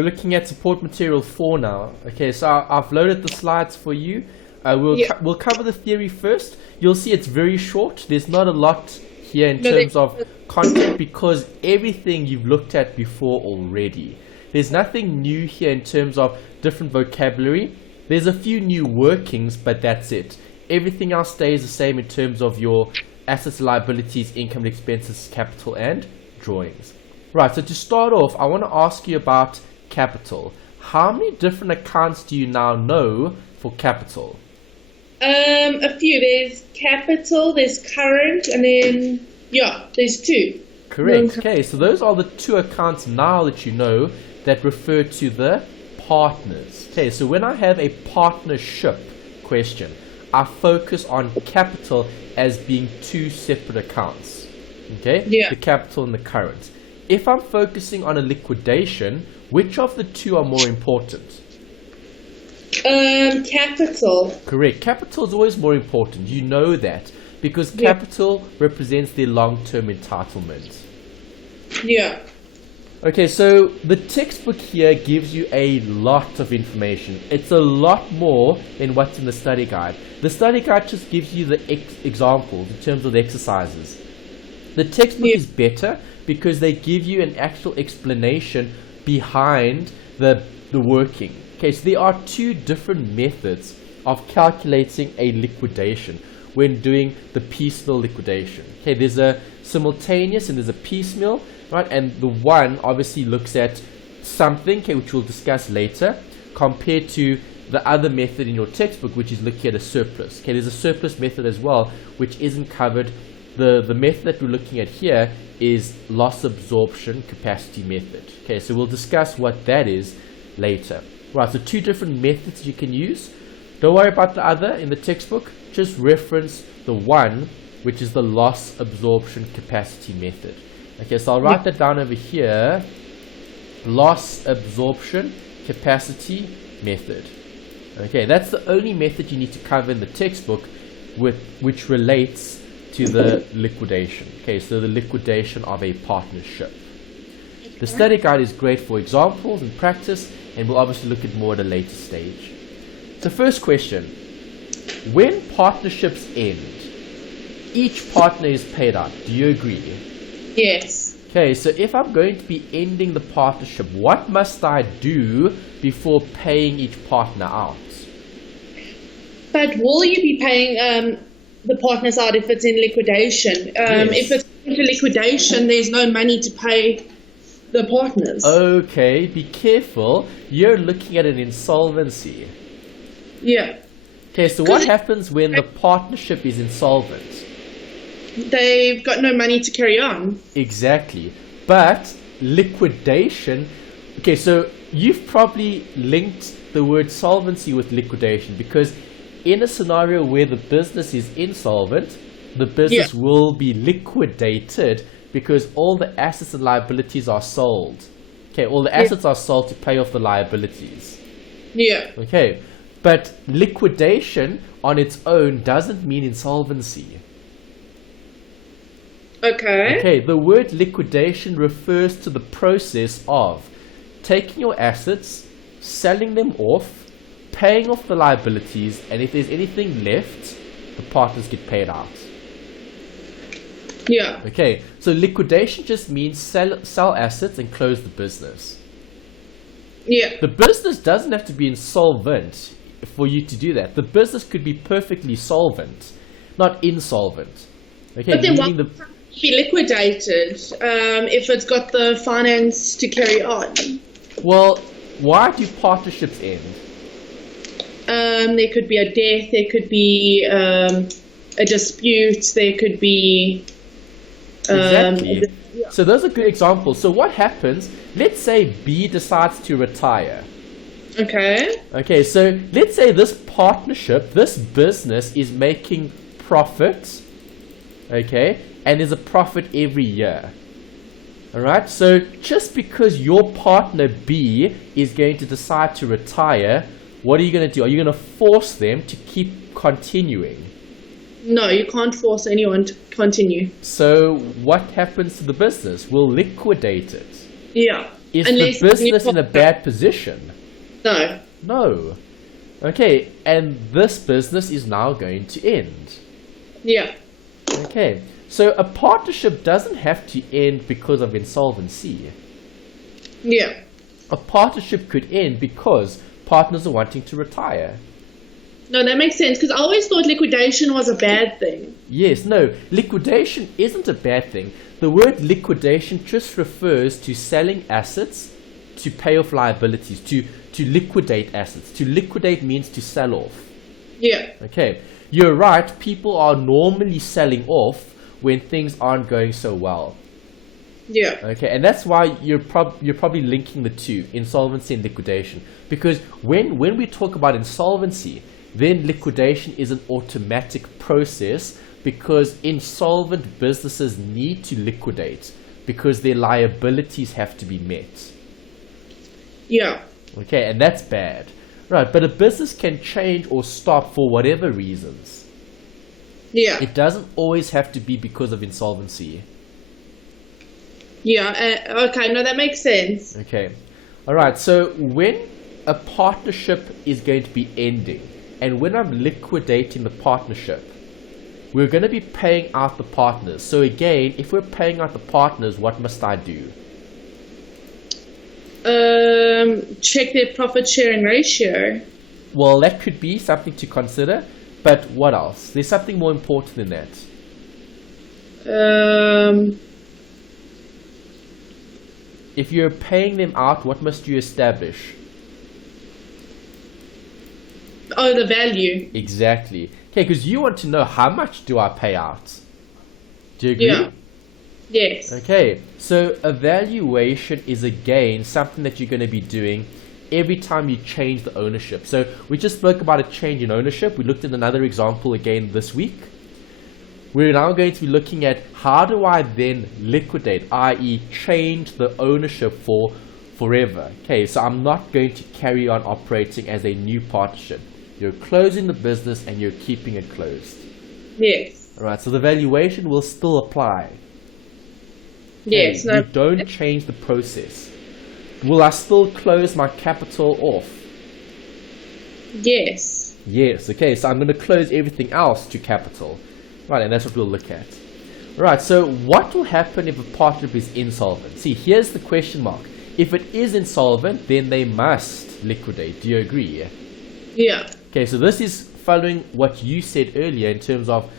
We're looking at support material 4 now. Okay, so I've loaded the slides for you. We'll cover the theory first. You'll see it's very short. There's not a lot here in terms of content because everything you've looked at before already. There's nothing new here in terms of different vocabulary. There's a few new workings, but that's it. Everything else stays the same in terms of your assets, liabilities, income, expenses, capital, and drawings. Right, so to start off, I want to ask you about capital. How many different accounts do you now know for capital? A few. There's capital, there's current, and then, there's 2. Correct. Okay, so those are the 2 accounts now that you know that refer to the partners. Okay, so when I have a partnership question, I focus on capital as being 2 separate accounts. Okay? The capital and the current. If I'm focusing on a liquidation, which of the 2 are more important? Capital. Correct. Capital is always more important. You know that because capital represents their long-term entitlement. Yeah. Okay, so the textbook here gives you a lot of information. It's a lot more than what's in the study guide. The study guide just gives you the examples in terms of the exercises. The textbook is better because they give you an actual explanation behind the working. Okay, so there are 2 different methods of calculating a liquidation when doing the piecemeal liquidation. Okay, there's a simultaneous and there's a piecemeal, right? And the one obviously looks at something, okay, which we'll discuss later, compared to the other method in your textbook, which is looking at a surplus. Okay, there's a surplus method as well, which isn't covered. The method that we're looking at here is loss absorption capacity method. Okay, so we'll discuss what that is later. Right, so 2 different methods you can use. Don't worry about the other in the textbook. Just reference the one, which is the loss absorption capacity method. Okay, so I'll write that down over here. Loss absorption capacity method. Okay, that's the only method you need to cover in the textbook which relates to the liquidation. Okay, so the liquidation of a partnership. The study guide is great for examples and practice, and we'll obviously look at more at a later stage. So first question, when partnerships end, each partner is paid out. Do you agree? Yes. Okay, so if I'm going to be ending the partnership, what must I do before paying each partner out? But will you be paying the partners out if it's in liquidation? If it's into liquidation, there's no money to pay the partners. Okay, be careful. You're looking at an insolvency. Yeah. Okay, so what happens when the partnership is insolvent? They've got no money to carry on. Exactly. But liquidation, okay, so you've probably linked the word solvency with liquidation because in a scenario where the business is insolvent, the business will be liquidated because all the assets and liabilities are sold. Okay, all the assets are sold to pay off the liabilities. Yeah. Okay, but liquidation on its own doesn't mean insolvency. Okay, the word liquidation refers to the process of taking your assets, selling them off, paying off the liabilities, and if there's anything left, the partners get paid out. Yeah. Okay, so liquidation just means sell assets and close the business. Yeah. The business doesn't have to be insolvent for you to do that. The business could be perfectly solvent, not insolvent. Okay, but then why be liquidated if it's got the finance to carry on? Well, why do partnerships end? There could be a death, there could be a dispute, there could be... Exactly. So those are good examples. So what happens, let's say B decides to retire. Okay, so let's say this partnership, this business is making profit, okay, and there's a profit every year. Alright, so just because your partner B is going to decide to retire, what are you going to do? Are you going to force them to keep continuing? No, you can't force anyone to continue. So what happens to the business? We'll liquidate it. Yeah. Is Unless the business in a bad position? No. No. Okay, and this business is now going to end. Yeah. Okay, so a partnership doesn't have to end because of insolvency. Yeah. A partnership could end because partners are wanting to retire. No, that makes sense, because I always thought liquidation was a bad thing. Yes, no, liquidation isn't a bad thing. The word liquidation just refers to selling assets to pay off liabilities, to liquidate assets. To liquidate means to sell off. Yeah. Okay, you're right, people are normally selling off when things aren't going so well. Yeah. Okay, and that's why you're probably linking the two, insolvency and liquidation. Because when we talk about insolvency, then liquidation is an automatic process because insolvent businesses need to liquidate because their liabilities have to be met. Yeah. Okay, and that's bad. Right, but a business can change or stop for whatever reasons. Yeah. It doesn't always have to be because of insolvency. Yeah. Okay, no, that makes sense. Okay. All right, so when a partnership is going to be ending, and when I'm liquidating the partnership, we're going to be paying out the partners. So again, if we're paying out the partners, what must I do? Check their profit sharing ratio. Well, that could be something to consider, but what else? There's something more important than that. If you're paying them out, what must you establish? Oh, the value. Exactly. Okay, because you want to know how much do I pay out. Do you agree? Yeah. Yes. Okay, so evaluation is again something that you're going to be doing every time you change the ownership. So we just spoke about a change in ownership. We looked at another example again this week. We're now going to be looking at how do I then liquidate, i.e. change the ownership for forever. Okay, so I'm not going to carry on operating as a new partnership. You're closing the business and you're keeping it closed. Yes. Alright, so the valuation will still apply. Yes. You don't change the process. Will I still close my capital off? Yes. Yes, okay, so I'm going to close everything else to capital. Right, and that's what we'll look at. Right, so what will happen if a partnership is insolvent? See, here's the question mark. If it is insolvent, then they must liquidate. Do you agree? Yeah. Okay, so this is following what you said earlier in terms of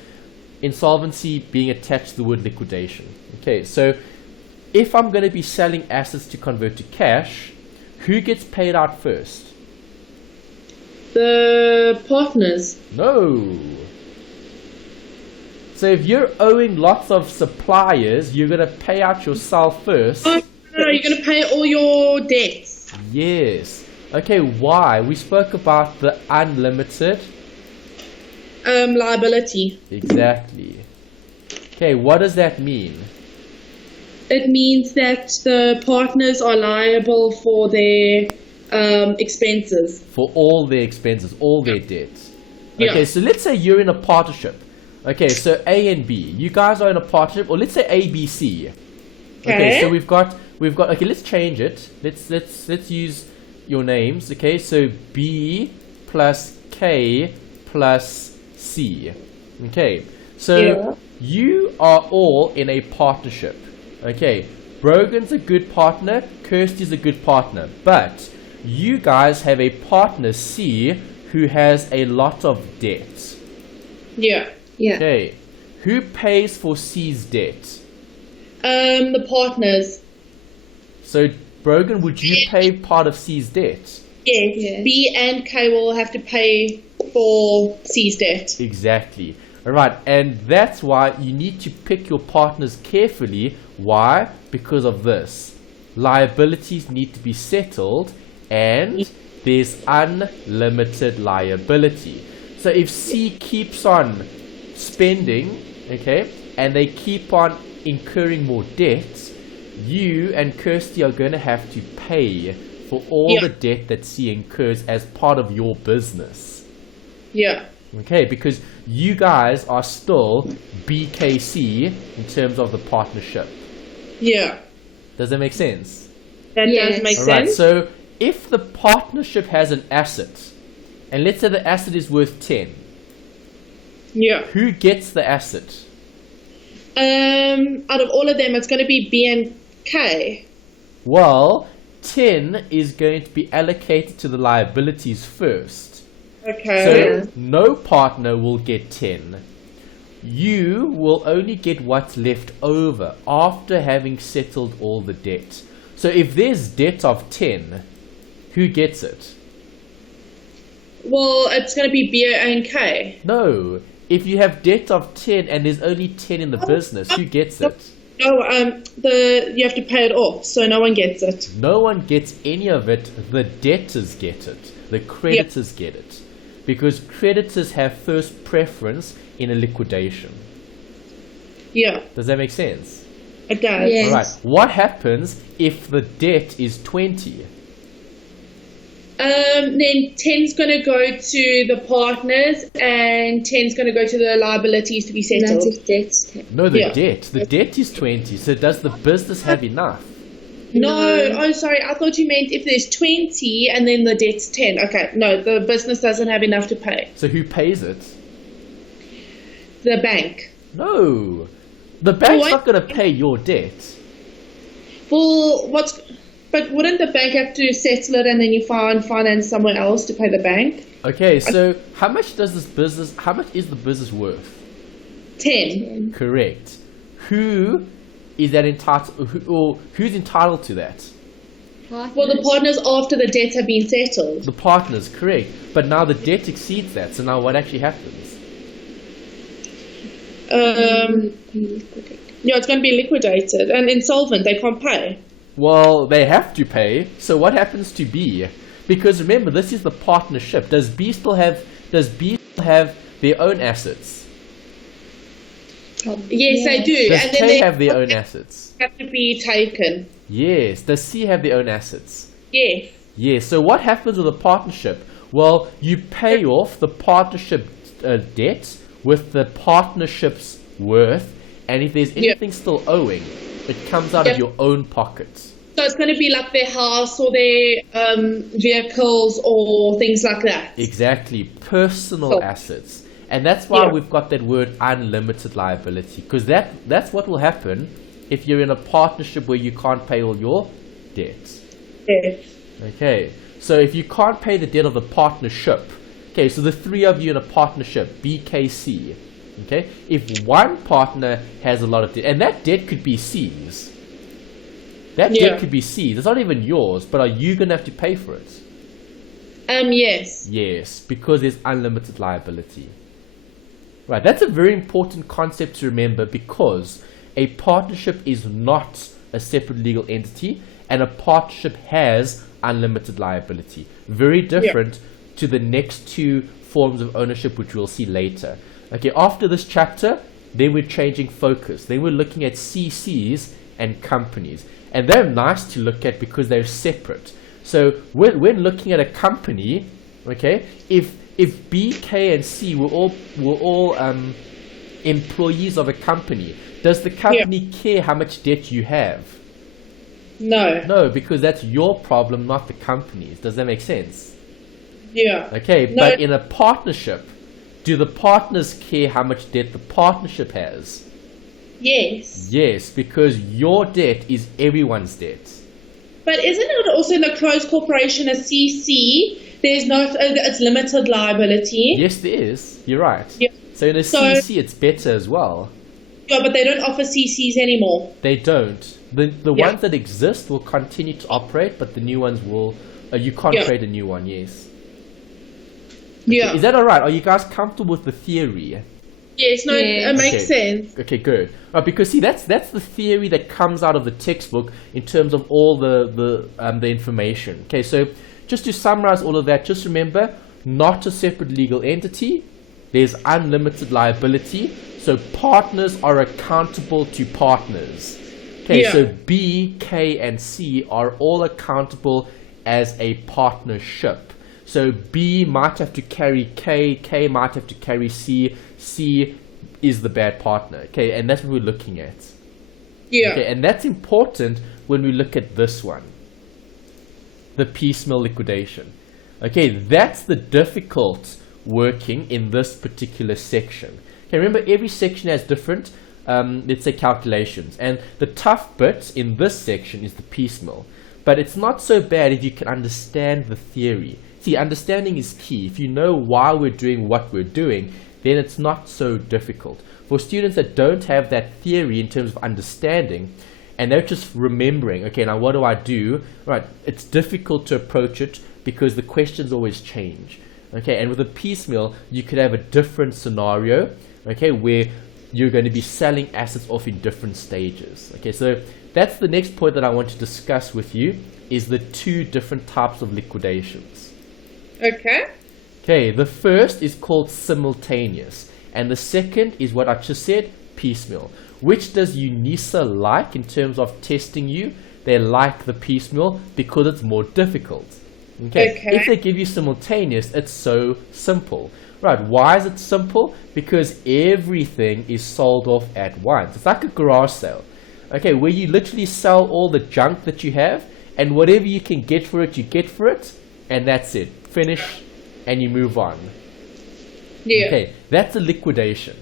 insolvency being attached to the word liquidation. Okay, so if I'm going to be selling assets to convert to cash, who gets paid out first? The partners. No. So if you're owing lots of suppliers, you're going to pay out yourself first. Oh, no, you're going to pay all your debts. Yes. Okay, why? We spoke about the unlimited. Liability. Exactly. Okay, what does that mean? It means that the partners are liable for their expenses. For all their expenses, all their debts. Yeah. Okay, so let's say you're in a partnership. Okay, so A and B. You guys are in a partnership, or let's say A, B, C. Okay, so we've got okay, let's change it. Let's use your names. Okay, so B plus K plus C. Okay, so you are all in a partnership. Okay, Brogan's a good partner, Kirsty's a good partner, but you guys have a partner C who has a lot of debt. Yeah. Yeah. Okay, who pays for C's debt? The partners. So, Brogan, would you pay part of C's debt? Yes. B and K will have to pay for C's debt. Exactly. Alright, and that's why you need to pick your partners carefully. Why? Because of this. Liabilities need to be settled and there's unlimited liability. So if C keeps on spending, okay, and they keep on incurring more debts, you and Kirsty are going to have to pay for all the debt that C incurs as part of your business. Yeah. Okay, because you guys are still BKC in terms of the partnership. Yeah. Does that make sense? That Yes. does make All right, sense. so if the partnership has an asset, and let's say the asset is worth 10, Yeah. who gets the asset? Out of all of them, it's going to be B and K. Well, 10 is going to be allocated to the liabilities first. Okay. So no partner will get 10. You will only get what's left over after having settled all the debt. So if there's debt of 10, who gets it? Well, it's going to be B and K. No. If you have debt of 10 and there's only 10 in the business, who gets it? No, you have to pay it off, so no one gets it. No one gets any of it. The debtors get it. The creditors get it. Because creditors have first preference in a liquidation. Yeah, Does that make sense? it does. Yes. Alright. What happens if the debt is 20? Then 10's going to go to the partners, and 10's going to go to the liabilities to be settled. Amount of debts. No, the Yeah. debt. The debt is 20. So does the business have enough? No, oh sorry, I thought you meant if there's 20 and then the debt's 10. Okay, no, the business doesn't have enough to pay. So who pays it? The bank. No. The bank's What? not going to pay your debt. Well, but wouldn't the bank have to settle it and then you find finance somewhere else to pay the bank? Okay, so how much is the business worth? 10. Correct. Who is that entitled, who's entitled to that? Well, the partners after the debts have been settled. The partners, correct. But now the debt exceeds that, so now what actually happens? Yeah, it's going to be liquidated and insolvent. They can't pay. Well, they have to pay, so what happens to B? Because remember, this is the partnership. Does B still have their own assets? Yes, they do. Does and then K they have their own assets? have to be taken. Yes. Does C have their own assets? Yes. Yes. So what happens with a partnership? Well, you pay off the partnership debt with the partnership's worth, and if there's anything still owing, it comes out of your own pockets. So it's going to be like their house or their vehicles or things like that. Exactly. Personal assets. And that's why we've got that word unlimited liability, because that's what will happen if you're in a partnership where you can't pay all your debts. Yes. Okay, so if you can't pay the debt of the partnership, okay, so the three of you in a partnership, BKC, okay, if one partner has a lot of debt, and that debt could be C's, that debt could be C's, it's not even yours, but are you going to have to pay for it? Yes. Yes, because there's unlimited liability. Right, that's a very important concept to remember, because a partnership is not a separate legal entity, and a partnership has unlimited liability. Very different to the next two forms of ownership, which we'll see later. Okay, after this chapter, then we're changing focus. Then we're looking at CCs and companies. And they're nice to look at because they're separate. So when looking at a company, okay, if B, K, and C were all employees of a company, does the company care how much debt you have? No. No, because that's your problem, not the company's. Does that make sense? Yeah. Okay, No. but in a partnership, do the partners care how much debt the partnership has? Yes. Yes, because your debt is everyone's debt. But isn't it also in a closed corporation, a CC, there's no, it's limited liability? Yes, there is. You're right. Yeah. So in a CC, it's better as well. Yeah, but they don't offer CCs anymore. They don't. The ones that exist will continue to operate, but the new ones will... you can't create a new one, yes. Yeah. Is that alright? Are you guys comfortable with the theory? Yes, no, it makes sense. Okay, good. Because see, that's the theory that comes out of the textbook in terms of all the information. Okay, so just to summarize all of that, just remember, not a separate legal entity. There's unlimited liability. So partners are accountable to partners. Okay, so B, K, and C are all accountable as a partnership. So B might have to carry K, K might have to carry C, C is the bad partner. Okay, and that's what we're looking at. Yeah. Okay, and that's important when we look at this one. the piecemeal liquidation. Okay, that's the difficult working in this particular section. Okay, remember every section has different, let's say, calculations, and the tough bit in this section is the piecemeal. But it's not so bad if you can understand the theory. See, understanding is key. If you know why we're doing what we're doing, then it's not so difficult. For students that don't have that theory in terms of understanding, and they're just remembering, okay, now what do I do? Right, it's difficult to approach it because the questions always change. Okay, and with a piecemeal, you could have a different scenario, okay, where you're going to be selling assets off in different stages. Okay, so that's the next point that I want to discuss with you, is the two different types of liquidations. Okay. Okay, the first is called simultaneous, and the second is what I just said, piecemeal. Which does UNISA like in terms of testing you? They like the piecemeal because it's more difficult. Okay. If they give you simultaneous, it's so simple. Right, why is it simple? Because everything is sold off at once. It's like a garage sale. Okay, where you literally sell all the junk that you have, and whatever you can get for it, you get for it, and that's it. Finish, and you move on. Yeah. Okay, that's a liquidation.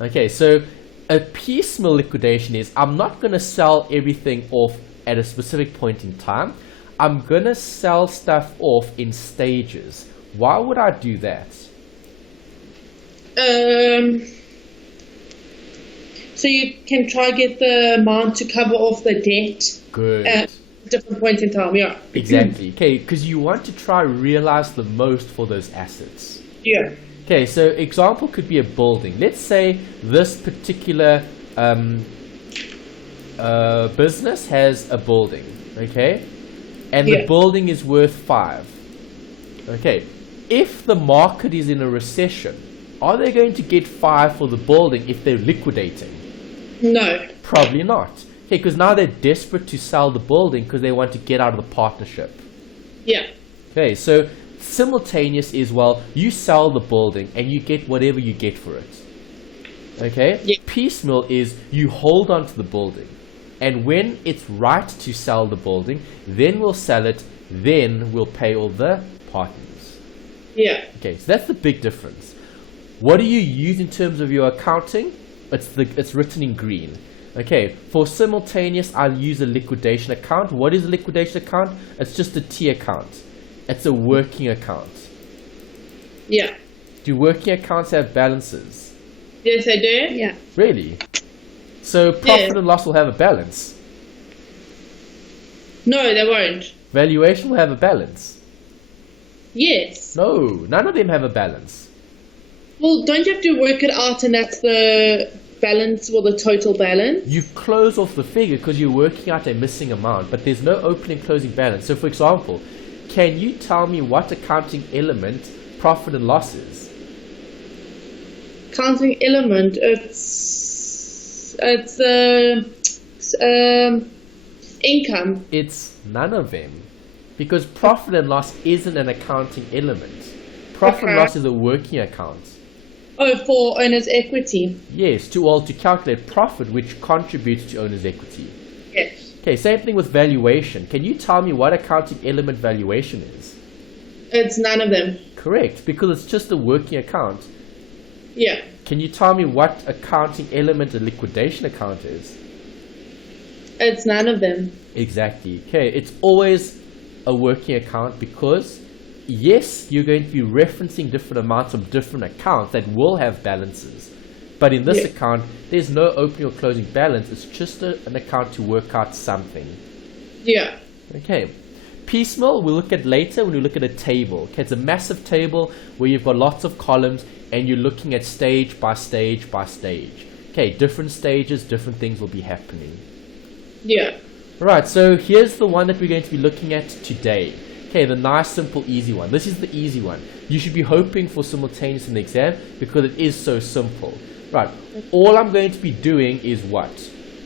Okay, so a piecemeal liquidation is, I'm not going to sell everything off at a specific point in time. I'm going to sell stuff off in stages. Why would I do that? So you can try get the amount to cover off the debt. Good. At different points in time, yeah. Exactly. Okay, because you want to try realize the most for those assets. Yeah. Okay, so example could be a building. Let's say this particular business has a building, okay? And the building is worth 5. Okay, if the market is in a recession, are they going to get 5 for the building if they're liquidating? No. Probably not. Okay, because now they're desperate to sell the building because they want to get out of the partnership. Yeah. Okay, so simultaneous is, well, you sell the building and you get whatever you get for it. Okay? Yeah. Piecemeal is you hold on to the building, and when it's right to sell the building, then we'll sell it, then we'll pay all the partners. Yeah. Okay, so that's the big difference. What do you use in terms of your accounting? It's written in green. Okay, for simultaneous, I'll use a liquidation account. What is a liquidation account? It's just a T account. It's a working account. Yeah. Do working accounts have balances? Yes, I do. Yeah. Really? So profit and loss will have a balance. No, they won't. Valuation will have a balance. Yes. No, none of them have a balance. Well, don't you have to work it out, and that's the balance, or the total balance? You close off the figure because you're working out a missing amount, but there's no opening and closing balance. So for example, can you tell me what accounting element profit and loss is? Accounting element, it's income. It's none of them, because profit and loss isn't an accounting element. Profit and loss is a working account. Oh, for owner's equity. Yes, to calculate profit, which contributes to owner's equity. Yes. Okay, same thing with valuation. Can you tell me what accounting element valuation is? It's none of them. Correct, because it's just a working account. Yeah. Can you tell me what accounting element a liquidation account is? It's none of them. Exactly. Okay, it's always a working account because, yes, you're going to be referencing different amounts of different accounts that will have balances. But in this account, there's no opening or closing balance. It's just an account to work out something. Yeah. Okay. Piecemeal, we'll look at later when we look at a table. Okay, it's a massive table where you've got lots of columns and you're looking at stage by stage by stage. Okay, different stages, different things will be happening. Yeah. Alright, so here's the one that we're going to be looking at today. Okay, the nice, simple, easy one. This is the easy one. You should be hoping for simultaneous in the exam because it is so simple. Right, all I'm going to be doing is what?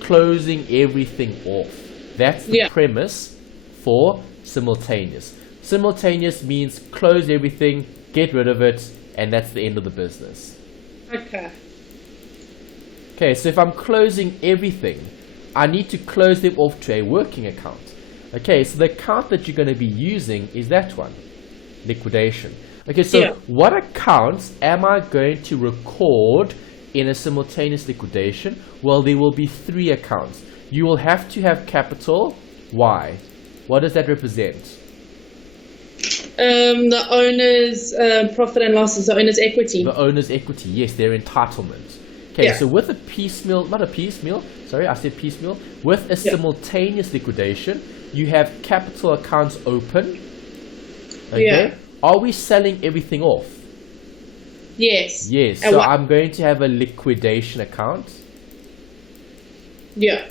Closing everything off. That's the premise for simultaneous. Simultaneous means close everything, get rid of it, and that's the end of the business. Okay. Okay, so if I'm closing everything, I need to close them off to a working account. Okay, so the account that you're going to be using is that one, liquidation. Okay, so what accounts am I going to record in a simultaneous liquidation? Well, there will be 3 accounts. You will have to have capital. Why? What does that represent? The owner's profit and losses, the owner's equity. The owner's equity, yes, their entitlement. Okay, so with a piecemeal, not a piecemeal, sorry, I said piecemeal. With a simultaneous liquidation, you have capital accounts open. Okay. Are we selling everything off? Yes. Yes, so I'm going to have a liquidation account. Yeah.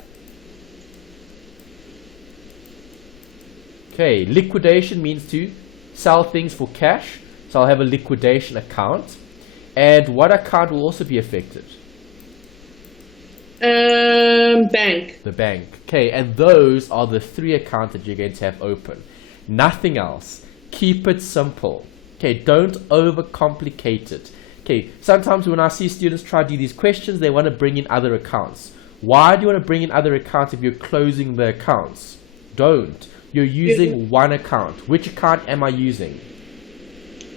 Okay, liquidation means to sell things for cash. So I'll have a liquidation account. And what account will also be affected? Bank. The bank. Okay, and those are the 3 accounts that you're going to have open. Nothing else. Keep it simple. Okay, don't overcomplicate it. Okay, sometimes when I see students try to do these questions, they want to bring in other accounts. Why do you want to bring in other accounts if you're closing the accounts? Don't. You're using one account. Which account am I using?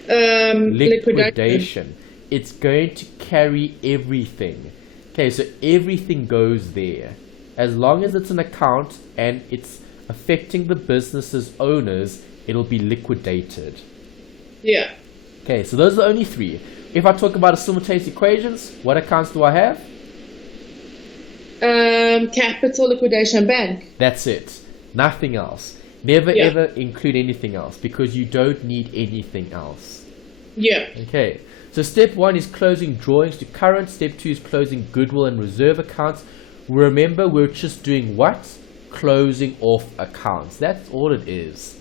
Liquidation. It's going to carry everything. Okay, so everything goes there. As long as it's an account and it's affecting the business's owners, it'll be liquidated. Yeah. Okay, so those are the only 3. If I talk about a simultaneous equations, what accounts do I have? Capital, liquidation, bank. That's it. Nothing else. Never ever include anything else because you don't need anything else. Yeah. Okay. So step 1 is closing drawings to current. Step 2 is closing goodwill and reserve accounts. Remember, we're just doing what? Closing off accounts. That's all it is.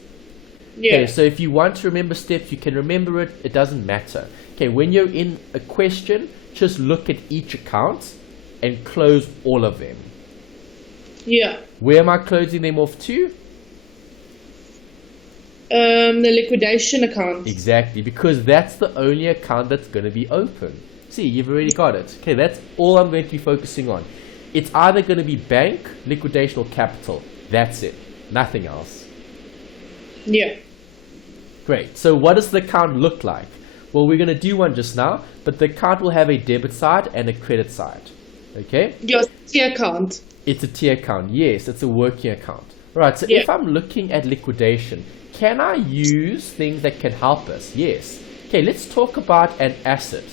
Yeah. Okay, so if you want to remember steps, you can remember it. It doesn't matter. Okay, when you're in a question, just look at each account and close all of them. Yeah. Where am I closing them off to? The liquidation account. Exactly, because that's the only account that's going to be open. See, you've already got it. Okay, that's all I'm going to be focusing on. It's either going to be bank, liquidation, or capital. That's it. Nothing else. Yeah. Great. So what does the account look like? Well, we're going to do one just now, but the account will have a debit side and a credit side. Okay? Your T account. It's a T account. Yes, it's a working account. Right, so if I'm looking at liquidation, can I use things that can help us? Yes. Okay, let's talk about an asset.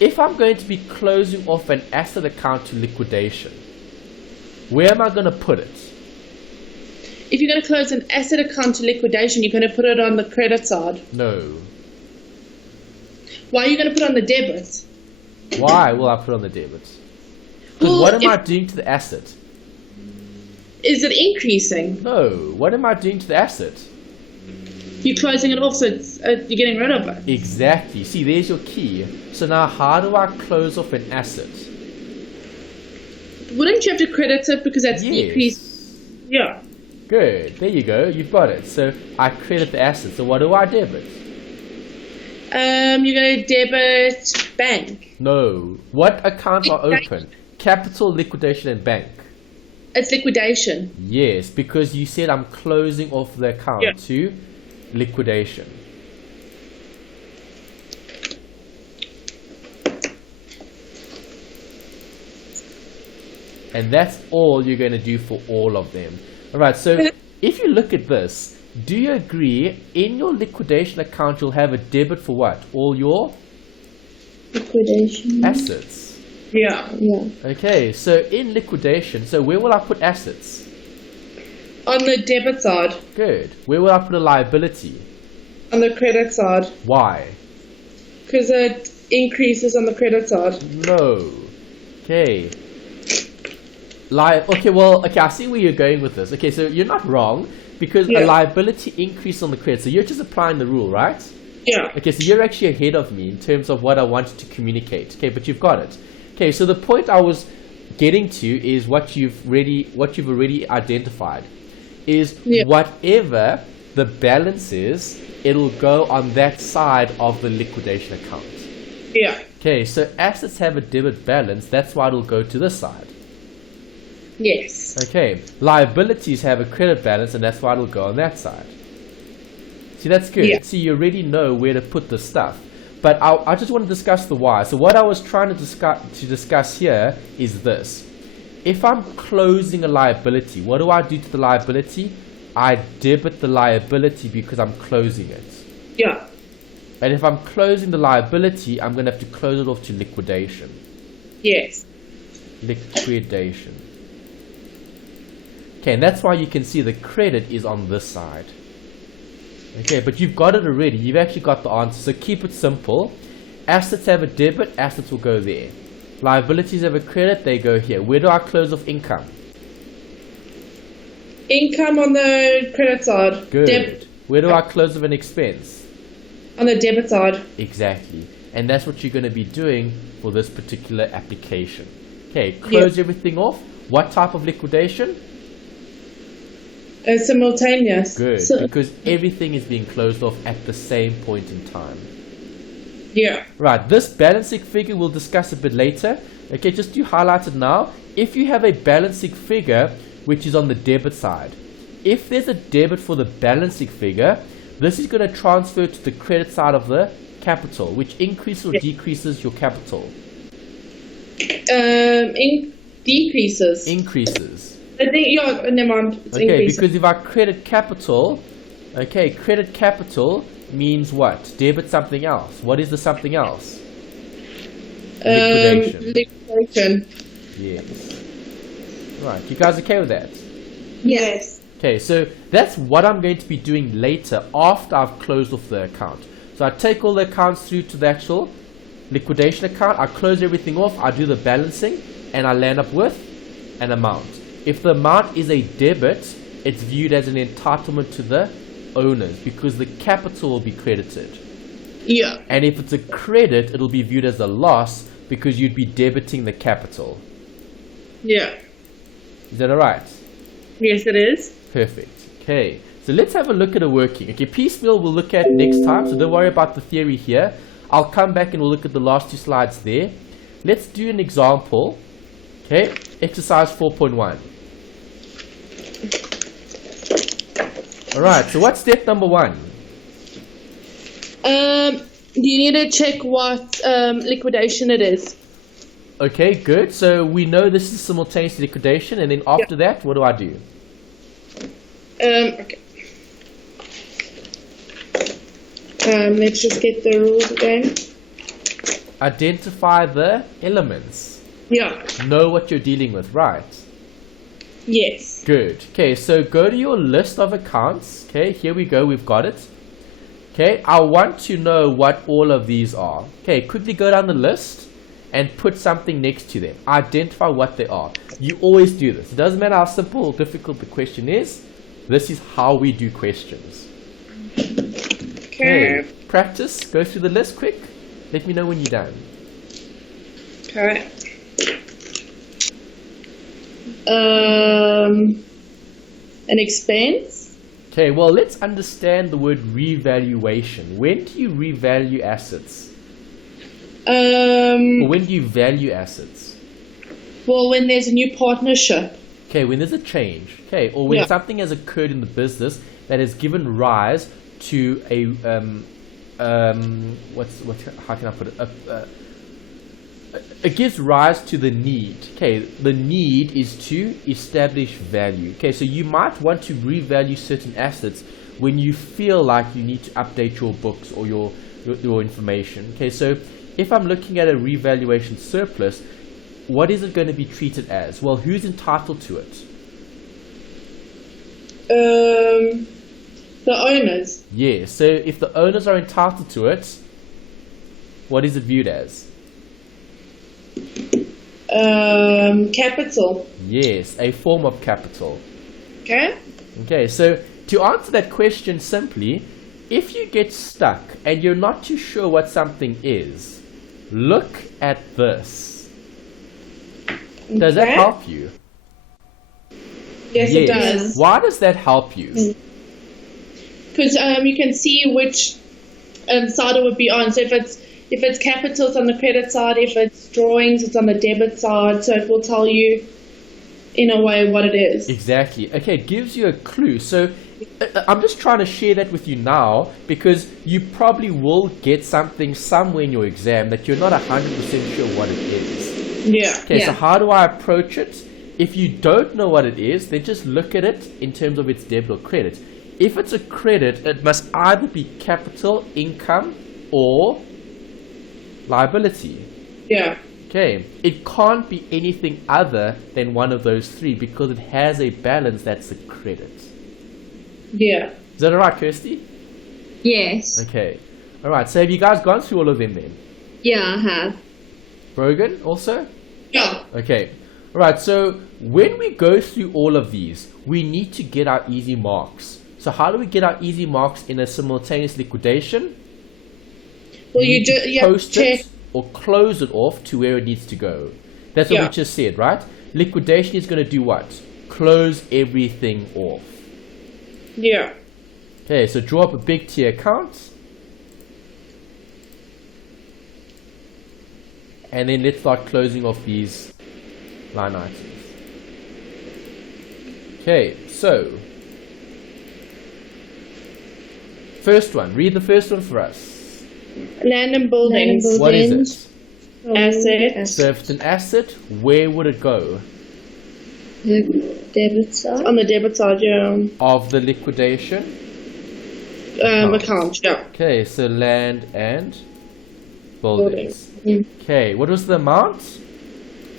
If I'm going to be closing off an asset account to liquidation, where am I going to put it? If you're going to close an asset account to liquidation, you're going to put it on the credit side. No. Why are you going to put it on the debit? Why will I put it on the debit? Because what am I doing to the asset? Is it increasing? No. What am I doing to the asset? You're closing it off, so it's, you're getting rid of it. Exactly. See, there's your key. So now how do I close off an asset? Wouldn't you have to credit it because that's decreased? Yeah. Good. There you go. You've got it. So I credit the asset. So what do I debit? You're going to debit bank. No. What accounts are open? Capital, liquidation, and bank. It's liquidation. Yes, because you said I'm closing off the account to liquidation. And that's all you're going to do for all of them. Alright, so if you look at this, do you agree in your liquidation account you'll have a debit for what? All your liquidation assets. Yeah. Okay, so in liquidation, so where will I put assets? On the debit side. Good. Where will I put a liability? On the credit side. Why? Because it increases on the credit side. No. Okay. Okay, I see where you're going with this. Okay, so you're not wrong because a liability increase on the credit. So you're just applying the rule, right? Yeah. Okay, so you're actually ahead of me in terms of what I wanted to communicate. Okay, but you've got it. Okay, so the point I was getting to is what you've already identified. Is whatever the balance is, it'll go on that side of the liquidation account. Yeah. Okay, so assets have a debit balance. That's why it'll go to this side. Yes. Okay, liabilities have a credit balance, and that's why it'll go on that side. See, that's good. Yeah. See, you already know where to put the stuff. But I just want to discuss the why. So what I was trying to discuss here is this. If I'm closing a liability, what do I do to the liability? I debit the liability because I'm closing it. Yeah. And if I'm closing the liability, I'm going to have to close it off to liquidation. Yes. Liquidation. Okay, and that's why you can see the credit is on this side. Okay, but you've got it already. You've actually got the answer. So keep it simple. Assets have a debit, assets will go there. Liabilities have a credit, they go here. Where do I close off income? Income on the credit side. Good. Where do I close off an expense? On the debit side. Exactly. And that's what you're going to be doing for this particular application. Okay, close everything off. What type of liquidation? Simultaneous. Good, because everything is being closed off at the same point in time. Yeah. Right, this balancing figure we'll discuss a bit later. Okay, just to highlight it now. If you have a balancing figure which is on the debit side, if there's a debit for the balancing figure, this is going to transfer to the credit side of the capital, which increases or decreases your capital. Decreases. Increases. I think, yeah, never mind. It's Okay, increases. because if I credit capital, okay, credit capital means what? Debit something else. What is the something else? Liquidation. Liquidation. Yes. Right, you guys okay with that? Yes. Okay, so that's what I'm going to be doing later after I've closed off the account. So I take all the accounts through to the actual liquidation account, I close everything off, I do the balancing, and I land up with an amount. If the amount is a debit, it's viewed as an entitlement to the owners because the capital will be credited. Yeah. And if it's a credit, it'll be viewed as a loss because you'd be debiting the capital. Yeah. Is that alright? Yes, it is. Perfect. Okay, so let's have a look at a working. Okay, piecemeal we'll look at next time, so don't worry about the theory here. I'll come back and we'll look at the last two slides there. Let's do an example. Okay, exercise 4.1. Alright, so what's step number 1? You need to check what liquidation it is. Okay, good. So we know this is simultaneous liquidation, and then after that, what do I do? Okay. Let's just get the rules again. Identify the elements. Yeah. Know what you're dealing with, right? Yes. Good. Okay, so go to your list of accounts. Okay, here we go. We've got it. Okay, I want to know what all of these are. Okay, quickly go down the list and put something next to them. Identify what they are. You always do this. It doesn't matter how simple or difficult the question is. This is how we do questions. Okay, practice. Go through the list quick. Let me know when you're done. Okay. An expense. Okay, well, let's understand the word revaluation. When do you revalue assets? Or when do you value assets? Well, when there's a new partnership. Okay, when there's a change. Okay, or when something has occurred in the business that has given rise to a how can I put it? It gives rise to the need. Okay, the need is to establish value. Okay, so you might want to revalue certain assets when you feel like you need to update your books or your information. Okay, so if I'm looking at a revaluation surplus, what is it going to be treated as? Well, who's entitled to it? The owners. Yeah, so if the owners are entitled to it, what is it viewed as? Capital. Yes, a form of capital. Okay. Okay, so to answer that question simply, if you get stuck and you're not too sure what something is, look at this. Does that help you? Yes, it does. Why does that help you? Because you can see which side it would be on. So if it's capital, it's on the credit side. If it's drawings, it's on the debit side. So it will tell you in a way what it is. Exactly. Okay, it gives you a clue. So I'm just trying to share that with you now because you probably will get something somewhere in your exam that you're not 100% sure what it is. Yeah. Okay, Yeah. so how do I approach it? If you don't know what it is, then just look at it in terms of its debit or credit. If it's a credit, it must either be capital, income, or liability. Yeah. Okay, it can't be anything other than one of those three because it has a balance that's a credit. Yeah. Is that alright, Kirsty? Yes. Okay. Alright, so have you guys gone through all of them then? Yeah, I have. Brogan also? Yeah. Okay. Alright, so when we go through all of these, we need to get our easy marks. So how do we get our easy marks in a simultaneous liquidation? Well, You you need to do. You have to post check. it or close it off to where it needs to go. That's what Yeah. we just said, right? Liquidation is going to do what? Close everything off. Yeah. Okay, so draw up a big T account. And then let's start closing off these line items. Okay, so first one, read the first one for us. Land and buildings. Land and What is Buildings. it? Asset. So if it's an asset, where would it go? The debit side. On the debit side, yeah. Of the liquidation? Account, yeah. Okay, so land and buildings. Buildings. Okay, what was the amount?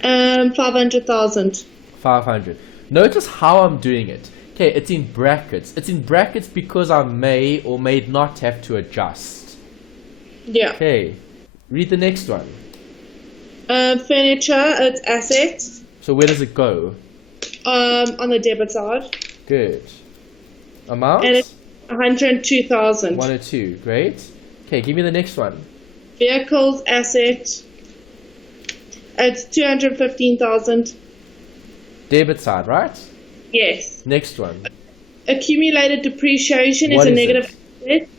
500,000. 500. Notice how I'm doing it. Okay, it's in brackets. It's in brackets because I may or may not have to adjust. Yeah. Okay, read the next one. Furniture, it's assets. So where does it go? On the debit side. Good. Amount? And it's 102,000. 102. Great. Okay, give me the next one. Vehicles, asset. It's 215,000. Debit side, right? Yes. Next one. Accumulated depreciation What is a is negative it? asset.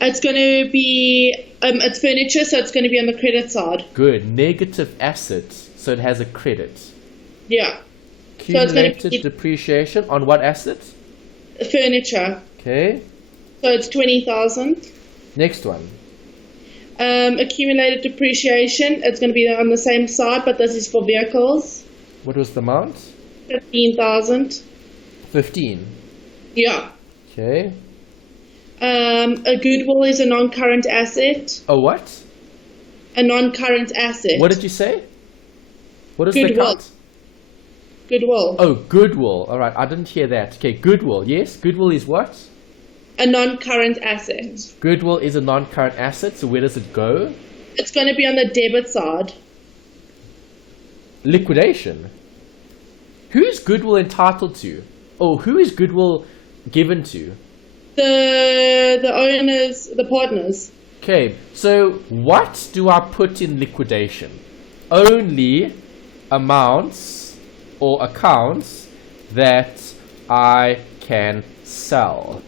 It's going to be, it's furniture, so it's going to be on the credit side. Good. Negative asset, so it has a credit. Yeah. So it's gonna Accumulated be- depreciation on what asset? Furniture. Okay. So it's 20,000. Next one. Accumulated depreciation, it's going to be on the same side, but this is for vehicles. What was the amount? 15,000. 15. Yeah. Okay. A goodwill is a non-current asset. Oh, what? A non-current asset. What did you say? What is the Goodwill. count? Goodwill. Oh, Goodwill. All right, I didn't hear that. Okay, Goodwill. Yes, Goodwill is what? A non-current asset. Goodwill is a non-current asset, so where does it go? It's going to be on the debit side. Liquidation. Who's Goodwill entitled to? Oh, who is Goodwill given to? The owners, the partners. Okay, so what do I put in liquidation? Only amounts or accounts that I can sell.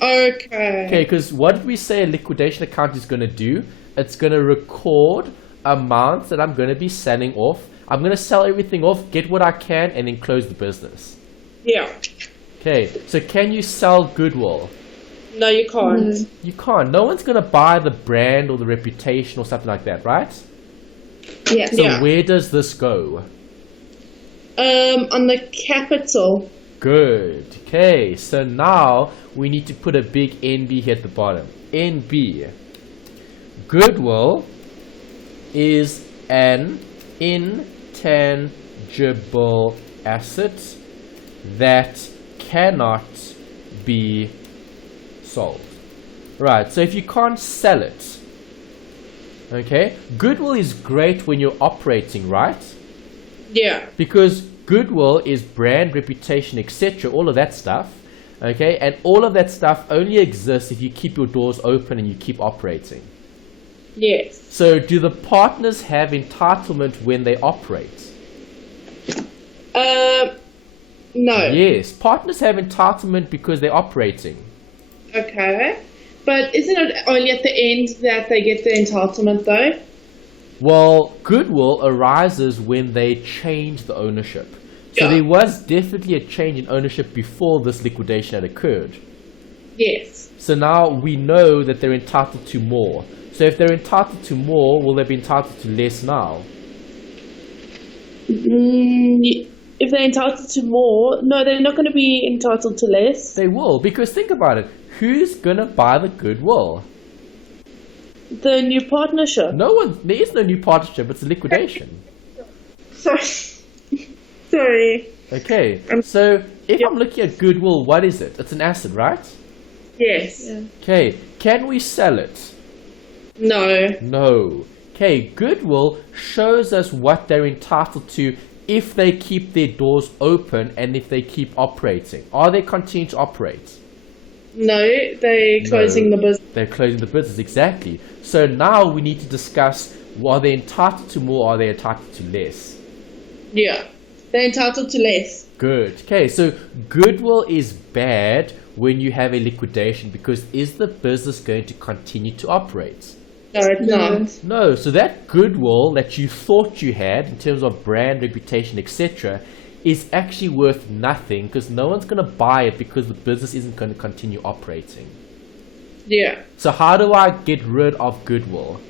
Okay. Okay, because what did we say a liquidation account is going to do? It's going to record amounts that I'm going to be selling off. I'm going to sell everything off, get what I can, and then close the business. Yeah. Okay, so can you sell Goodwill? No, you can't. You can't. No one's going to buy the brand or the reputation or something like that, right? Yeah. So Yeah. where does this go? On the capital. Good. Okay, so now we need to put a big NB here at the bottom. NB. Goodwill is an intangible asset that cannot be sold. Right, so if you can't sell it, okay, Goodwill is great when you're operating, right? Yeah. Because Goodwill is brand, reputation, etc., all of that stuff, okay, and all of that stuff only exists if you keep your doors open and you keep operating. Yes. So do the partners have entitlement when they operate? No. Yes, partners have entitlement because they're operating. Okay. But isn't it only at the end that they get the entitlement though? Well, Goodwill arises when they change the ownership. So Yeah. there was definitely a change in ownership before this liquidation had occurred. Yes. So now we know that they're entitled to more. So if they're entitled to more, will they be entitled to less now? If they're entitled to more, no, they're not going to be entitled to less. They will, because think about it. Who's going to buy the Goodwill? The new partnership. No one. There is no new partnership. It's a liquidation. Sorry. Sorry. Okay. So if I'm looking at Goodwill, what is it? It's an asset, right? Yes. Yeah. Okay. Can we sell it? No. No. Okay. Goodwill shows us what they're entitled to if they keep their doors open and if they keep operating. Are they continuing to operate? No, they're closing the business. They're closing the business, exactly. So now we need to discuss, are they entitled to more or are they entitled to less? Yeah. They're entitled to less. Good. Okay, so Goodwill is bad when you have a liquidation because is the business going to continue to operate? No, it's No. not. No, so that Goodwill that you thought you had in terms of brand, reputation, etc. is actually worth nothing because no one's going to buy it because the business isn't going to continue operating. Yeah. So how do I get rid of Goodwill?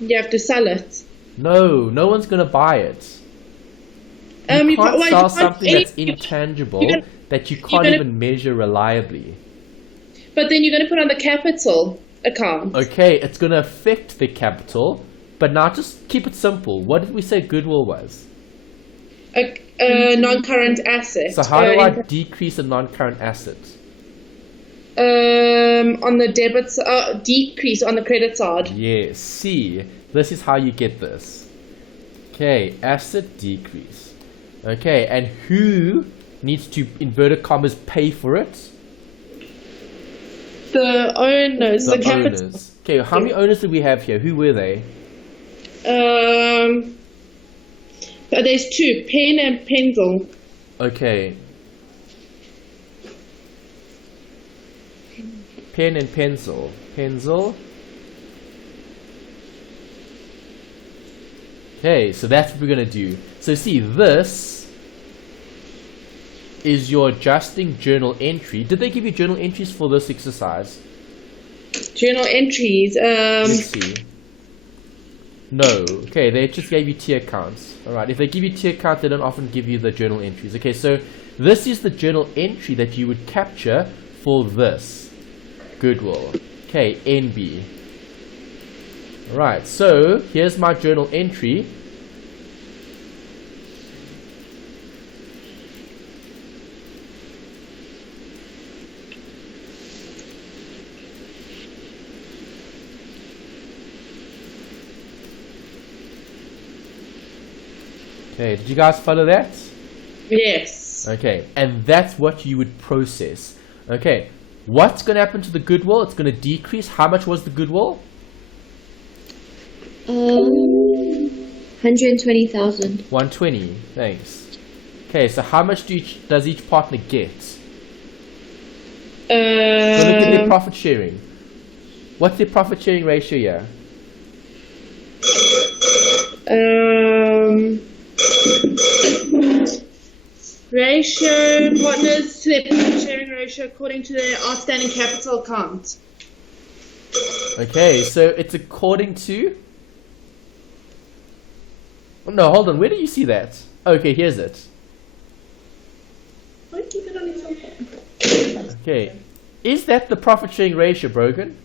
You have to sell it. No, no one's going to buy it. You can't sell something that's intangible you can- that you you're can't gonna- even measure reliably. But then you're going to put on the capital account. Okay, it's going to affect the capital, but now just keep it simple. What did we say Goodwill was? A non-current asset. So how do I decrease a non-current asset? On the debit decrease on the credit side. Yes, see, this is how you get this. Okay, asset decrease. Okay, and who needs to, inverted commas, pay for it? The owners, the capital. owners. Okay, how many owners do we have here? Who were they? There's two, pen and pencil. Okay. Pen and pencil. Pencil. Okay, so that's what we're going to do. So see, this is your adjusting journal entry. Did they give you journal entries for this exercise? Journal entries. Let's see. No. Okay, they just gave you tier counts. Alright, if they give you tier count, they don't often give you the journal entries. Okay, so this is the journal entry that you would capture for this Goodwill. Okay, NB. Alright, so here's my journal entry. Okay, did you guys follow that? Yes. Okay, and that's what you would process. Okay, what's going to happen to the Goodwill? It's going to decrease. How much was the Goodwill? 120,000. 120. Thanks. Okay, so how much does each partner get? So look at their profit sharing. What's their profit sharing ratio here? Ratio partners to their profit sharing ratio according to their outstanding capital account. Okay, so it's according to... Oh, no, hold on. Where do you see that? Okay, here's it. Why keep it on his phone? Okay. Is that the profit sharing ratio, Brogan?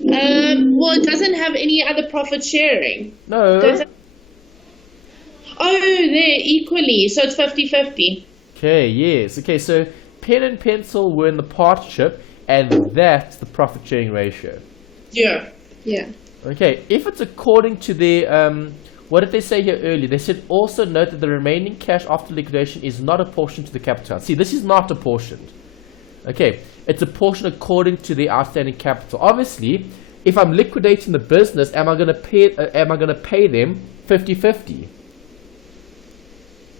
Well, it doesn't have any other profit sharing. No. Does it? Oh, they're equally, so it's 50-50. Okay, yes. Okay, so pen and pencil were in the partnership, and that's the profit sharing ratio. Yeah. Yeah. Okay, if it's according to their, what did they say here earlier? They said also note that the remaining cash after liquidation is not apportioned to the capital. See, this is not apportioned. Okay, it's apportioned according to the outstanding capital. Obviously, if I'm liquidating the business, am I going to pay them 50-50?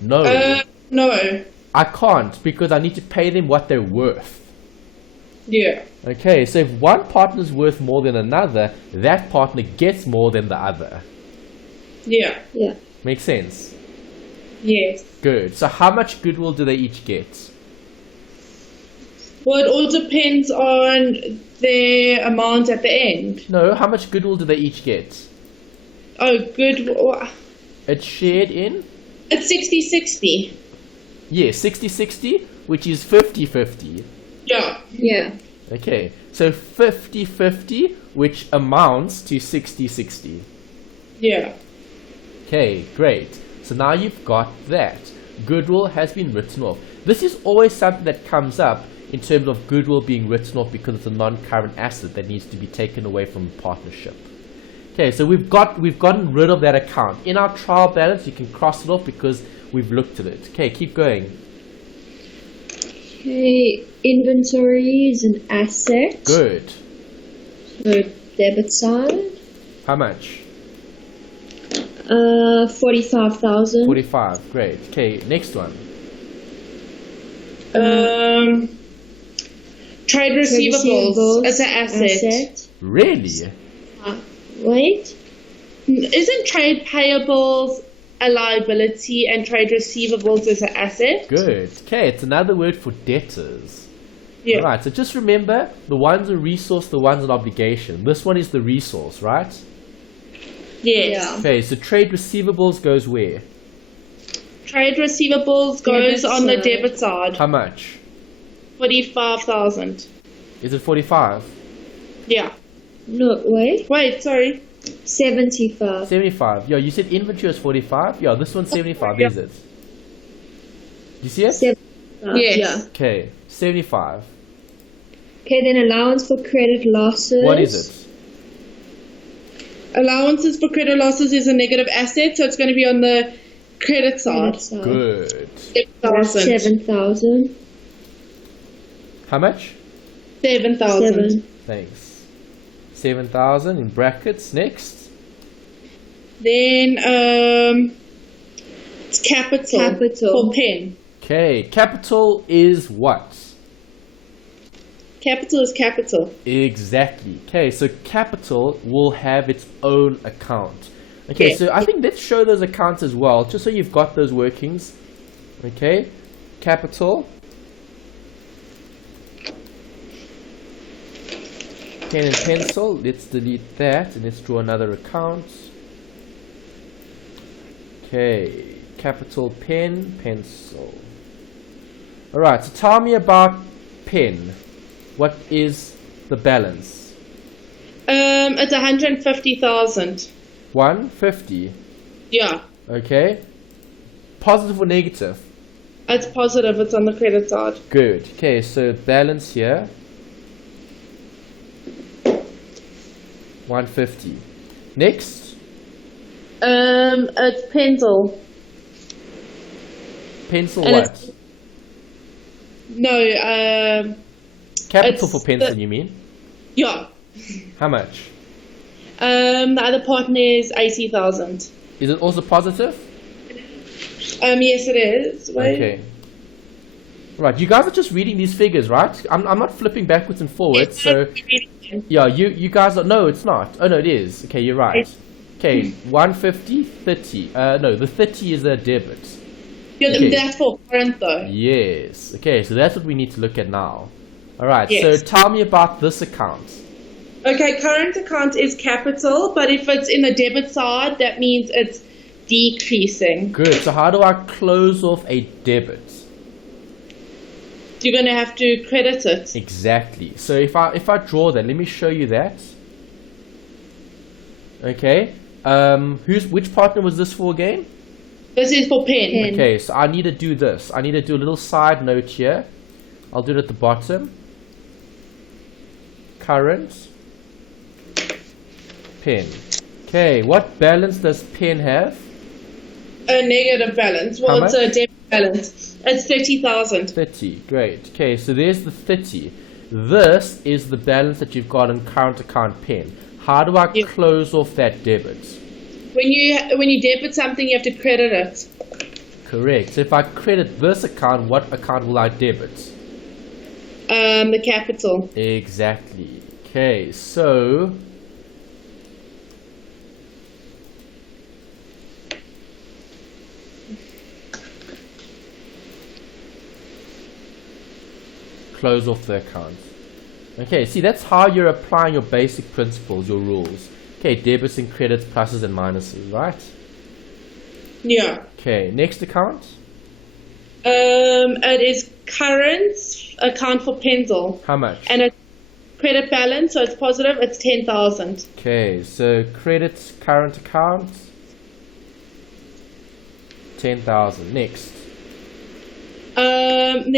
No. No. I can't because I need to pay them what they're worth. Yeah. Okay, so if one partner is worth more than another, that partner gets more than the other. Yeah. Yeah. Makes sense? Yes. Good. So how much goodwill do they each get? Well, it all depends on their amount at the end. No, how much goodwill do they each get? Oh, good. It's shared in? It's 60-60. Yeah, 60-60, which is 50-50. Yeah. Yeah. Okay, so 50-50, which amounts to 60-60. Yeah. Okay, great. So now you've got that. Goodwill has been written off. This is always something that comes up in terms of goodwill being written off because it's a non-current asset that needs to be taken away from the partnership. Okay, so we've gotten rid of that account. In our trial balance, you can cross it off because we've looked at it. Okay, keep going. Okay, inventory is an asset. Good. So debit side. How much? 45,000. 45. Great. Okay, next one. Trade receivables as an asset. Really? Wait. Isn't trade payables a liability and trade receivables as an asset? Good. Okay, it's another word for debtors. Yeah. Alright, so just remember, the one's a resource, the one's an obligation. This one is the resource, right? Yes. Yeah. Okay, so trade receivables goes where? Trade receivables goes on the debit side. How much? 45,000. Is it 45? Yeah. No, wait. Wait, sorry. 75. 75. Yeah, you said inventory is 45? Yeah, this one's 75, is it? You see it? 75. Yes. Yeah. Okay, 75. Okay, then allowance for credit losses. What is it? Allowances for credit losses is a negative asset, so it's going to be on the credit side. Credit side. Good. 7,000. 7,000. How much? 7,000. 7. Thanks. 7,000 in brackets. Next. Then it's capital. Capital. For pen. Okay, capital is what? Capital is capital. Exactly. Okay, so capital will have its own account. Okay, Yeah. so I think let's show those accounts as well, just so you've got those workings. Okay, capital. Pen and pencil. Let's delete that and let's draw another account. Okay, capital pen, pencil. Alright, so tell me about pen. What is the balance? It's 150,000. 150. Yeah. Okay. Positive or negative? It's positive. It's on the credit side. Good. Okay, so balance here. 150. Next. It's pencil. Pencil And what? No. Capital it's for pencil, the- you mean? Yeah. How much? The other partner is 80,000. Is it also positive? Yes, it is. Wait. Okay. Right, you guys are just reading these figures, right? I'm not flipping backwards and forwards, so... Yeah, you guys are... No, it's not. Oh, no, it is. Okay, you're right. Okay, 150, 30. No, the 30 is a debit. Yeah, Okay. that's for current though. Yes. Okay, so that's what we need to look at now. Alright, Yes. so tell me about this account. Okay, current account is capital, but if it's in the debit side, that means it's decreasing. Good, so how do I close off a debit? You're going to have to credit it. Exactly. So if I draw that, let me show you that. Okay. Which partner was this for again? This is for pen. Pen. Okay, so I need to do this. I need to do a little side note here. I'll do it at the bottom. Current. Pen. Okay, what balance does pen have? A negative balance. Well, How it's a debit balance. It's 30,000. 30. Great. Okay, so there's the 30. This is the balance that you've got in current account pen. How do I Yeah. close off that debit? When you debit something, you have to credit it. Correct. So if I credit this account, what account will I debit? The capital. Exactly. Okay, so close off the account. Okay, see, that's how you're applying your basic principles, your rules. Okay, debits and credits, pluses and minuses, right? Yeah. Okay, next account. It is current account for pencil. How much? And it's credit balance, so it's positive, it's 10,000. Okay, so credits current account, 10,000. Next. Then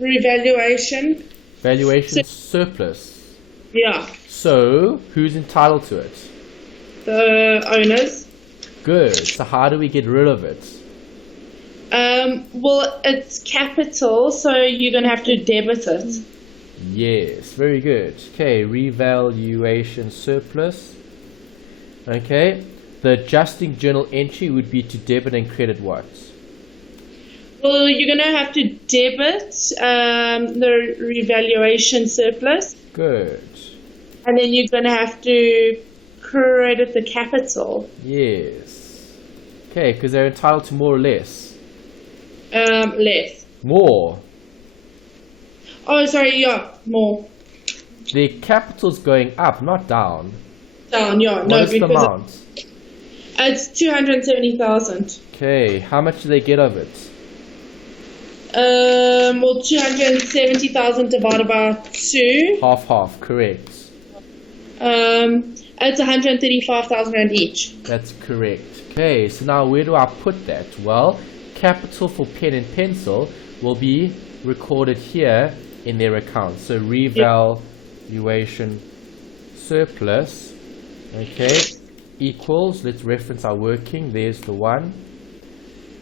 revaluation. Valuation surplus. Yeah. So, who's entitled to it? The owners. Good. So how do we get rid of it? Well, it's capital, so you're going to have to debit it. Yes, very good. Okay, revaluation surplus. Okay, the adjusting journal entry would be to debit and credit what? Well, you're going to have to debit the revaluation surplus. Good. And then you're going to have to credit the capital. Yes. Okay, because they're entitled to more or less. Less. More. Oh, sorry, yeah, more. The capital's going up, not down. Down, yeah. What No, is the because amount? it's 270,000. Okay, how much do they get of it? Well, 270,000 divided by 2. Half, correct. It's 135,000 rand each. That's correct. Okay, so now where do I put that? Well, capital for pen and pencil will be recorded here in their account. So revaluation surplus, okay, equals, let's reference our working, there's the one.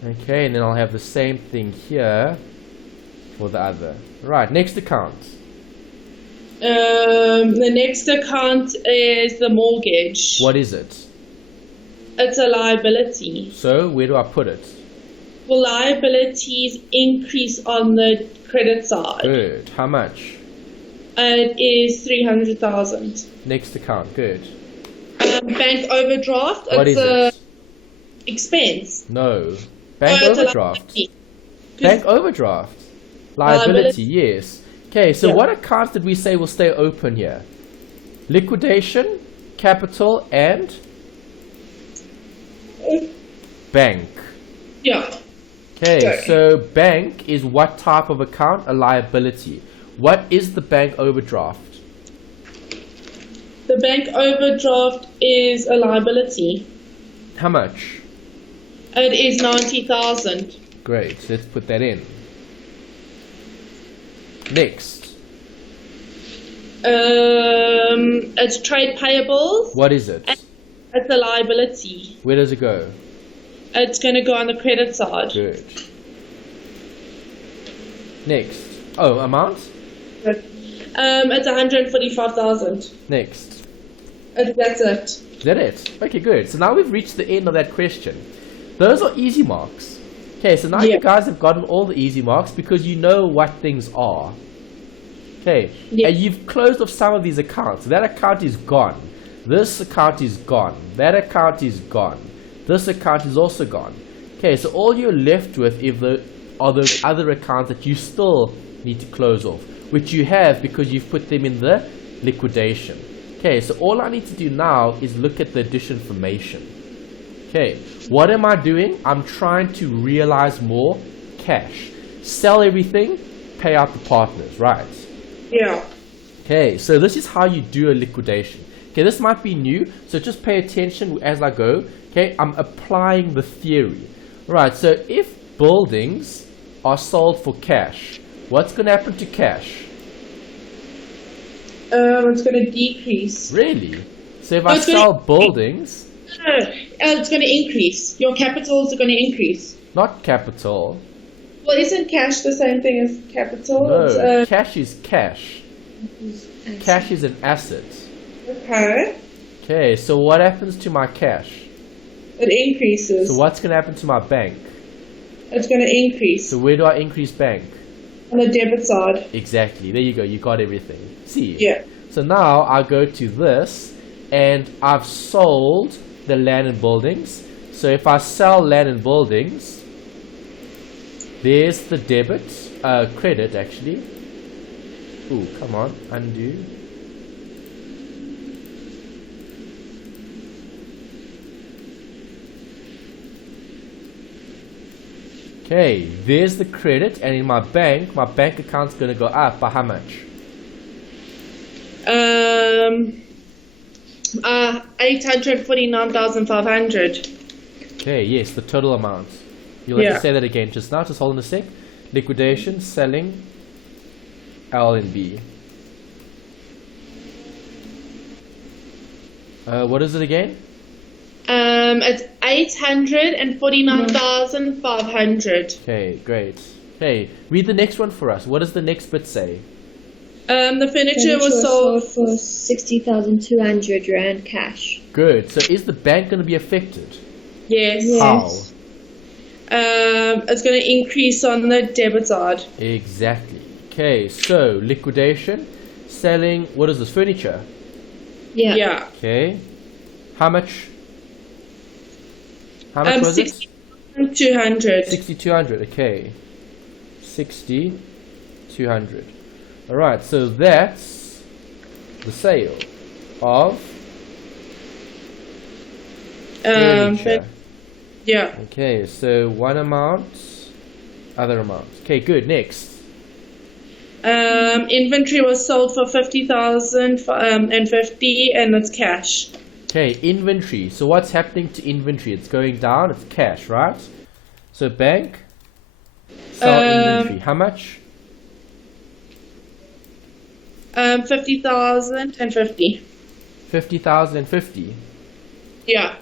Okay, and then I'll have the same thing here for the other. Right, next account. The next account is the mortgage. What is it? It's a liability. So, where do I put it? Well, liabilities increase on the credit side. Good. How much? It is 300,000. Next account. Good. Bank overdraft. What it's is a it? expense. No. Bank It's a overdraft. liability. Bank overdraft. Liability, yes. Okay, so Yeah. what accounts did we say will stay open here? Liquidation, capital, and bank. Yeah. Okay, Sure. so bank is what type of account? A liability. What is the bank overdraft? The bank overdraft is a liability. How much? It is 90,000. Great, let's put that in. Next, It's trade payables. what is it? It's a liability. Where does it go? It's going to go on the credit side. Good. Next. Oh, amount? It's 145,000. Next. That's it. Is that it? Okay, good. So now we've reached the end of that question. Those are easy marks. Okay, so now Yeah. you guys have gotten all the easy marks because you know what things are. Okay, Yeah. and you've closed off some of these accounts. That account is gone. This account is gone. That account is gone. This account is also gone. Okay, so all you're left with are those other accounts that you still need to close off, which you have because you've put them in the liquidation. Okay, so all I need to do now is look at the addition information. Okay, what am I doing? I'm trying to realize more cash. Sell everything, pay out the partners, right? Yeah. Okay, so this is how you do a liquidation. Okay, this might be new, so just pay attention as I go. Okay, I'm applying the theory. Right, so if buildings are sold for cash, what's going to happen to cash? It's going to decrease. Really? So if I it's gonna- sell buildings, No, it's going to increase. Your capitals are going to increase. not capital. Well, isn't cash the same thing as capital? No, It's, cash is cash. Cash is an asset. okay. Okay, so what happens to my cash? It increases. So what's going to happen to my bank? It's going to increase So where do I increase bank? on the debit side. Exactly, there you go, you got everything. See? Yeah. So now I go to this, and I've sold the land and buildings. So if I sell land and buildings, there's the debit, credit actually. Ooh, come on, undo. Okay, there's the credit, and in my bank account's going to go up by how much? 849,500. Okay, yes, the total amount. You'll have to say that again just now. Just hold on a sec. Liquidation, selling, L and B. What is it again? It's 849,500. Okay, great. Okay, read the next one for us. What does the next bit say? The furniture was sold for 60,200 Rand cash. Good. So is the bank going to be affected? Yes. How? It's going to increase on the debit side. Exactly. Okay, so liquidation, selling, what is this, furniture? Yeah. Okay. How much? How much was it? 6,200. 6,200, okay. 6,200. Alright, so that's the sale of furniture. Yeah. Okay, so one amount, other amount. Okay, good. Next. Inventory was sold for 50,050 and it's cash. Okay, inventory. So what's happening to inventory? It's going down, it's cash, right? So bank, sell inventory. How much? 50,050. 50,050. Yeah.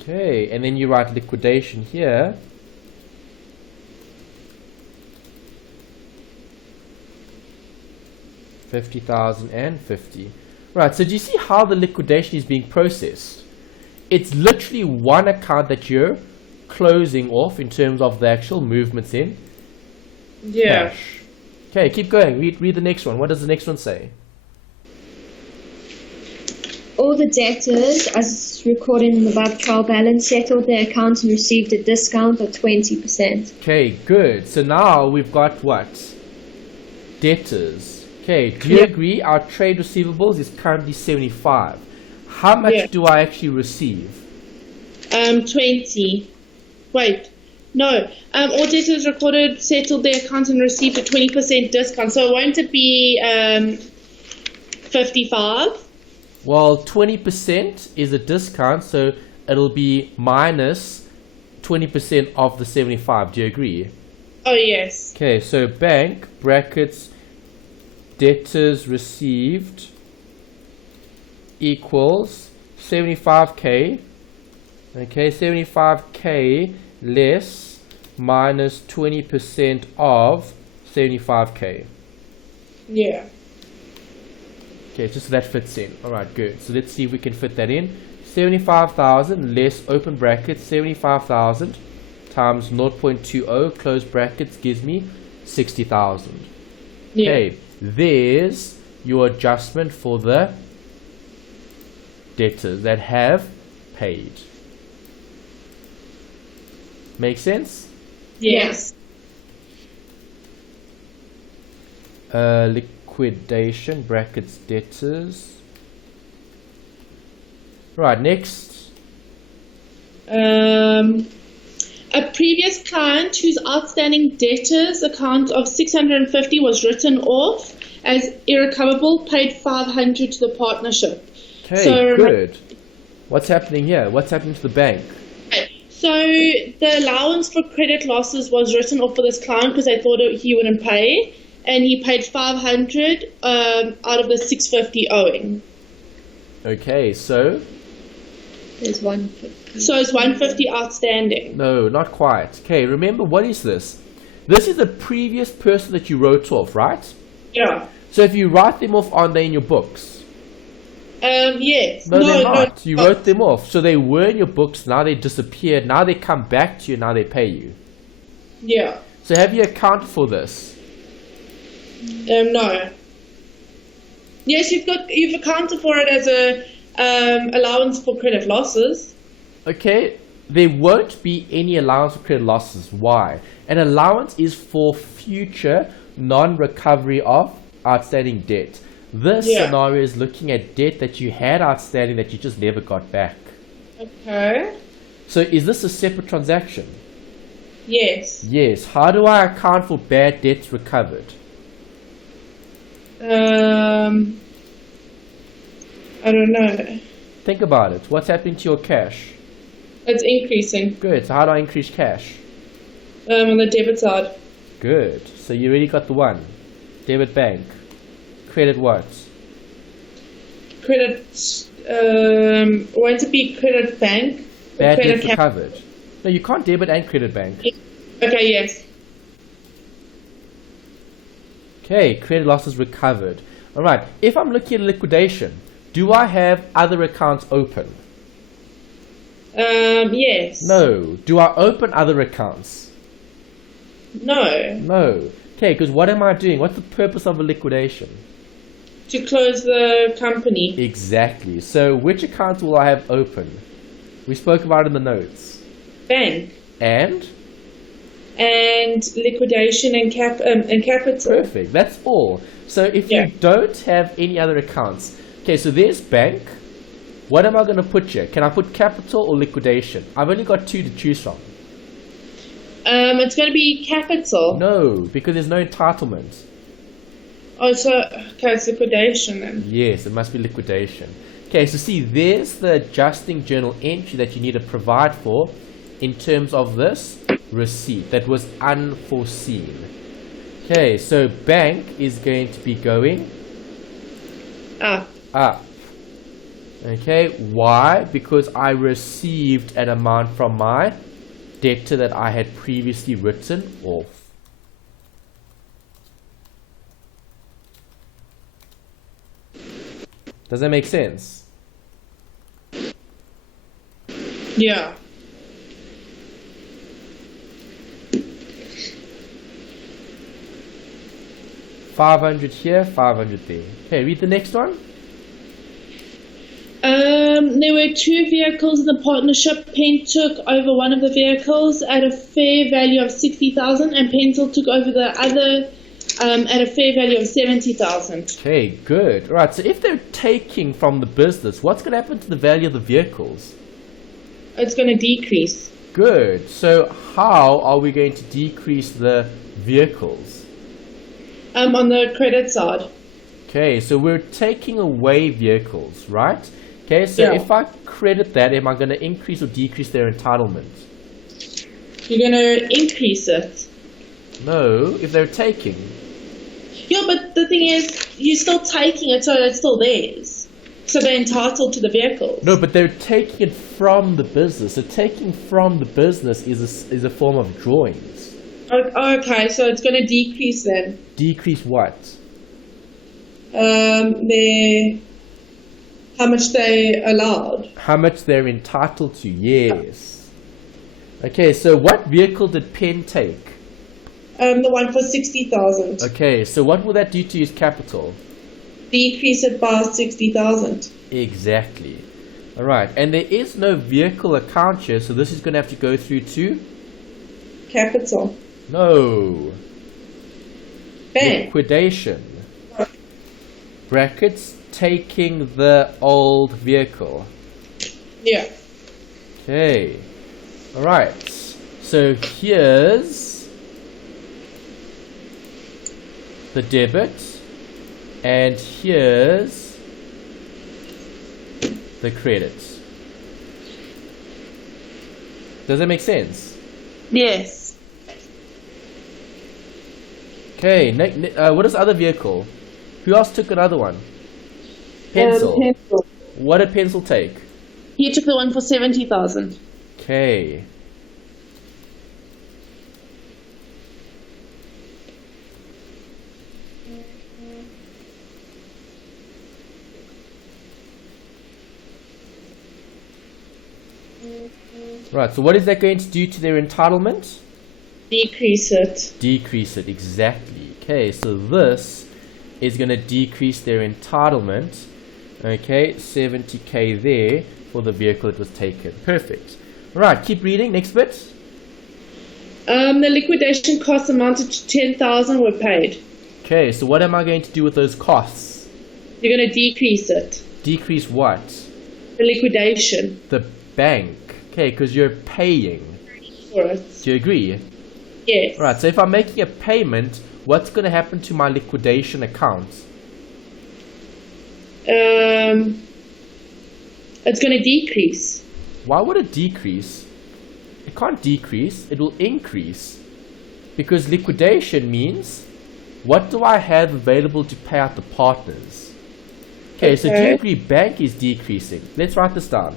Okay, and then you write liquidation here. $50,050. Right, so do you see how the liquidation is being processed? It's literally one account that you're closing off in terms of the actual movements in cash. Okay, keep going. Read the next one. What does the next one say? All the debtors, as recorded in the above trial balance, settled their accounts and received a discount of 20%. Okay, good. So now we've got what? Debtors. Okay, do you agree our trade receivables is currently 75? How much do I actually receive? 20. Wait. No. All debtors recorded settled their accounts and received a 20% discount. So won't it be 55? Well, 20% is a discount, so it'll be minus 20% of the 75. Do you agree? Oh, yes. Okay, so bank, brackets, debtors received equals 75k. Okay, 75k less minus 20% of 75k. Yeah. Okay, just so that fits in. Alright, good. So let's see if we can fit that in. 75,000 less open brackets 75,000 times 0.20 close brackets gives me 60,000. Yeah. Okay, there's your adjustment for the debtors that have paid. Make sense? Yes. Liquidation brackets debtors. Right, next. A previous client whose outstanding debtors account of 650 was written off as irrecoverable, paid 500 to the partnership. Okay, So good. What's happening here? What's happening to the bank? So the allowance for credit losses was written off for this client because they thought he wouldn't pay, and he paid 500 out of the 650 owing. Okay, so There's 150. So it's 150 outstanding. no, not quite. Okay, remember, what is this? This is the previous person that you wrote off, right? Yeah. So if you write them off, aren't they in your books? Yes. No, they're not. You wrote them off. So they were in your books, now they disappeared, now they come back to you, now they pay you. Yeah. So have you accounted for this? No. Yes, you've accounted for it as a allowance for credit losses. Okay, there won't be any allowance for credit losses. Why? An allowance is for future non-recovery of outstanding debt. This Yeah. scenario is looking at debt that you had outstanding that you just never got back. Okay. So is this a separate transaction? Yes. Yes. How do I account for bad debts recovered? I don't know. Think about it. What's happening to your cash? It's increasing. Good. So how do I increase cash? On the debit side. Good. So you already got the one. Debit bank. Credit what? Credit. Won't it be credit bank? Or Bad credit debts recovered. No, you can't debit and credit bank. Okay. Yes. Okay, credit losses recovered. Alright, if I'm looking at liquidation, do I have other accounts open? Yes. No. Do I open other accounts? No. No. Okay, because what am I doing? What's the purpose of a liquidation? To close the company. Exactly. So which accounts will I have open? We spoke about it in the notes. Bank. And? And liquidation and capital. Perfect. That's all. So if Yeah. you don't have any other accounts, okay, so there's bank. What am I going to put here? Can I put capital or liquidation? I've only got two to choose from. It's going to be capital. No, because there's no entitlement. Oh, so okay, it's liquidation then. Yes, it must be liquidation. Okay, so see, there's the adjusting journal entry that you need to provide for in terms of this receipt that was unforeseen. Okay, so bank is going to be going Ah. up. Okay, why? Because I received an amount from my debtor that I had previously written off. Does that make sense? Yeah. $500 here, $500 there. Okay, read the next one. There were two vehicles in the partnership. Penn took over one of the vehicles at a fair value of 60,000, and Pencil took over the other at a fair value of 70,000. Okay, good. Alright, so if they're taking from the business, what's going to happen to the value of the vehicles? It's going to decrease. Good. So how are we going to decrease the vehicles? On the credit side. Okay, so we're taking away vehicles, right? Okay, so Yeah. if I credit that, am I going to increase or decrease their entitlement? You're going to increase it. No, if they're taking. Yeah, but the thing is, you're still taking it, so it's still theirs. So they're entitled to the vehicles. No, but they're taking it from the business. So taking from the business is a form of drawings. Okay, so it's going to decrease then. Decrease what? How much they allowed. How much they're entitled to, yes. Okay, so what vehicle did Penn take? The one for 60,000. Okay, so what will that do to his capital? Decrease it by 60,000. Exactly. Alright, and there is no vehicle account here, so this is going to have to go through to? Capital. No. Bank. Liquidation. Brackets, taking the old vehicle. Yeah. Okay. Alright. So here's the debit. And here's the credit. Does that make sense? Yes. Okay. What is the other vehicle? Who else took another one? Pencil. Pencil. What did Pencil take? He took the one for 70,000. Okay. Right, so what is that going to do to their entitlement? Decrease it. Decrease it, exactly. Okay, so this is going to decrease their entitlement. Okay, 70k there for the vehicle that was taken. Perfect. Right, keep reading. Next bit. The liquidation costs amounted to 10,000 were paid. Okay, so what am I going to do with those costs? You're going to decrease it. Decrease what? The liquidation The bank. Okay, because you're paying. for it. Do you agree? Yes. Right, so if I'm making a payment, what's going to happen to my liquidation account? It's going to decrease. Why would it decrease? It can't decrease, it will increase. Because liquidation means, what do I have available to pay out the partners? Okay, so do you agree bank is decreasing? Let's write this down.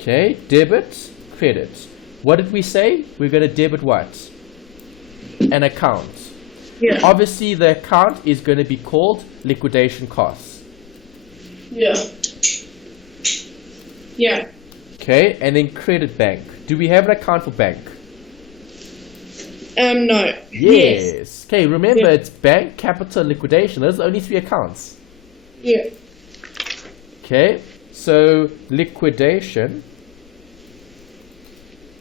Okay, debit, credit. What did we say? We're going to debit what? An account. Yeah. Obviously, the account is going to be called liquidation costs. Yeah. Yeah. Okay, and then credit bank. Do we have an account for bank? No. Yes. Okay, remember Yeah. it's bank, capital, liquidation. Those are only 3 accounts. Yeah. Okay, so liquidation,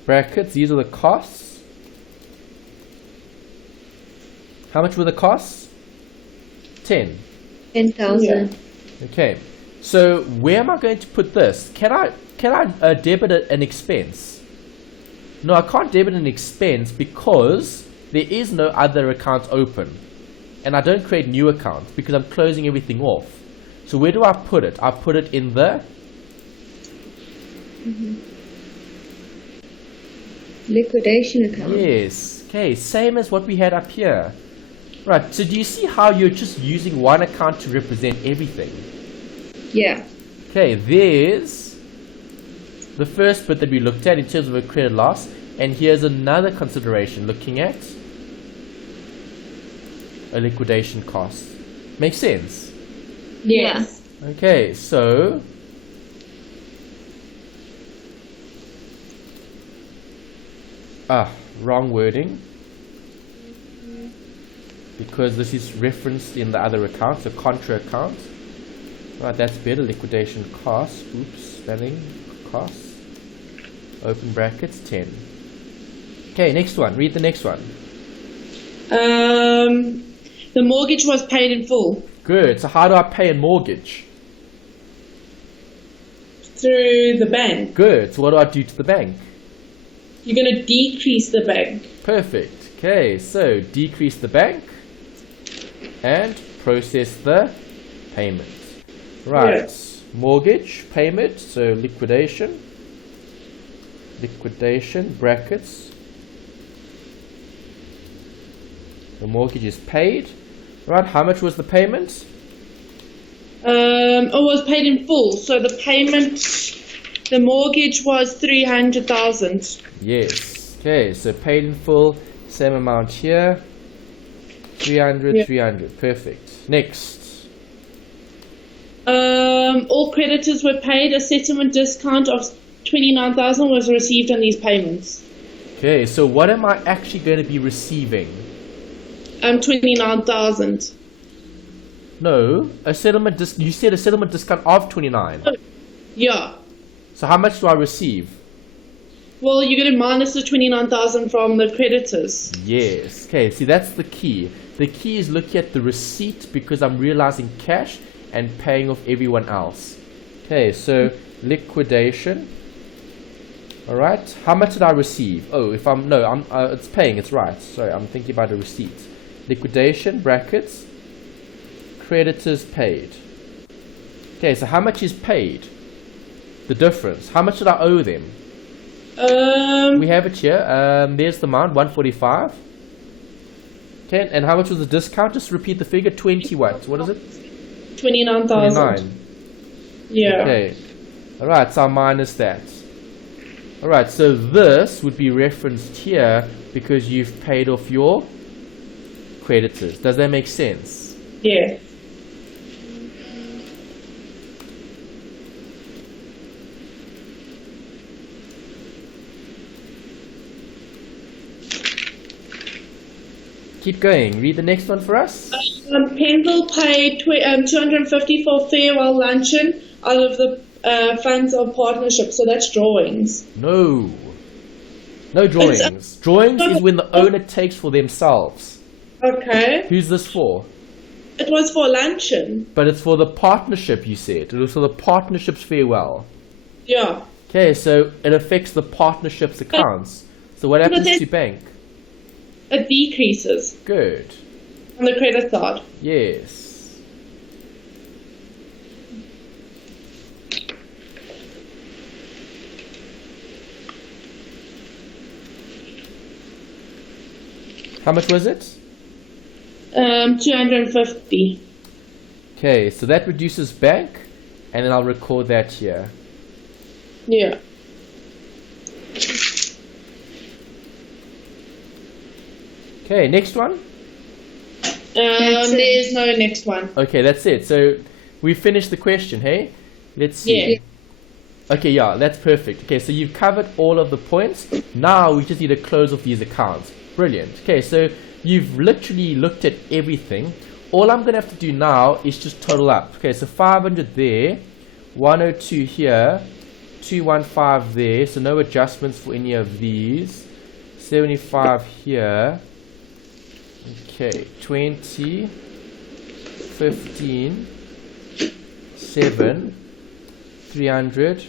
brackets, these are the costs. How much were the costs? 10. 10,000. Okay, so where am I going to put this? Can I debit an expense? No, I can't debit an expense because there is no other account open. And I don't create new accounts because I'm closing everything off. So where do I put it? I put it in the Liquidation account. Yes. Okay, same as what we had up here. Right, so do you see how you're just using one account to represent everything? Yeah. Okay, there's the first bit that we looked at in terms of a credit loss, and here's another consideration looking at a liquidation cost. Makes sense? Yes. Okay, so wrong wording, because this is referenced in the other account, so contra account. Right, that's better. Liquidation costs. Oops, spelling costs. Open brackets 10. Okay, next one. Read the next one. The mortgage was paid in full Good. So how do I pay a mortgage? through the bank. Good. So what do I do to the bank? You're going to decrease the bank. Perfect. Okay, so decrease the bank and process the payment. Right. Yes. Mortgage payment, so liquidation brackets. The mortgage is paid. Right, how much was the payment? It was paid in full. So the payment, the mortgage was 300,000. Yes. Okay, so paid in full, same amount here. 300, Yeah. 300. Perfect. Next. All creditors were paid. A settlement discount of 29,000 was received on these payments. Okay, so what am I actually going to be receiving? 29,000. No, you said a settlement discount of 29. Yeah. So how much do I receive? Well, you're going to minus the 29,000 from the creditors. Yes. Okay, see, that's the key. The key is looking at the receipt because I'm realizing cash and paying off everyone else. Okay, so liquidation. All right. How much did I receive? Oh, it's paying. It's right. Sorry, I'm thinking about a receipt. Liquidation brackets. Creditors paid. Okay, so how much is paid? The difference. How much did I owe them? We have it here. There's the amount, 145. Okay, and how much was the discount? Just repeat the figure. 20 what? What is it? 29,000. 29. Yeah. Okay. Alright, so I'll minus that. Alright, so this would be referenced here because you've paid off your creditors. Does that make sense? Yeah. Keep going. Read the next one for us. Pendle paid 250 for farewell luncheon out of the funds of partnership, so that's drawings. No. No drawings. Drawings is when the owner takes for themselves. Okay. Who's this for? It was for luncheon. But it's for the partnership, you said. It was for the partnership's farewell. Yeah. Okay, so it affects the partnership's accounts. So what happens to bank? It decreases Good. on the credit side. Yes. How much was it? 250. Okay, so that reduces bank, and then I'll record that here. Yeah. Okay, next one. There's no next one. Okay, that's it. So we finished the question, hey? Let's see. Yeah. Okay, yeah, that's perfect. Okay, so you've covered all of the points. Now we just need to close off these accounts. Brilliant. Okay, so you've literally looked at everything. All I'm going to have to do now is just total up. Okay, so 500 there, 102 here, 215 there, so no adjustments for any of these. 75 here. Okay, 20, 15, 7, 300,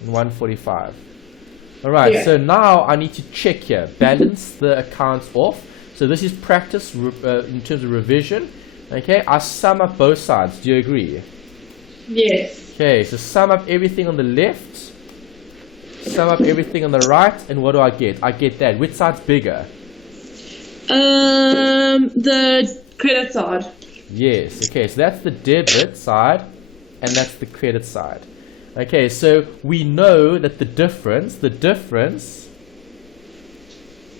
and 145. Alright, Yeah. so now I need to check here. Balance the accounts off. So this is practice in terms of revision. Okay, I sum up both sides. Do you agree? Yes. Okay, so sum up everything on the left. Sum up everything on the right. And what do I get? I get that. Which side's bigger? The credit side. Yes, okay, so that's the debit side, and that's the credit side. Okay, so we know that the difference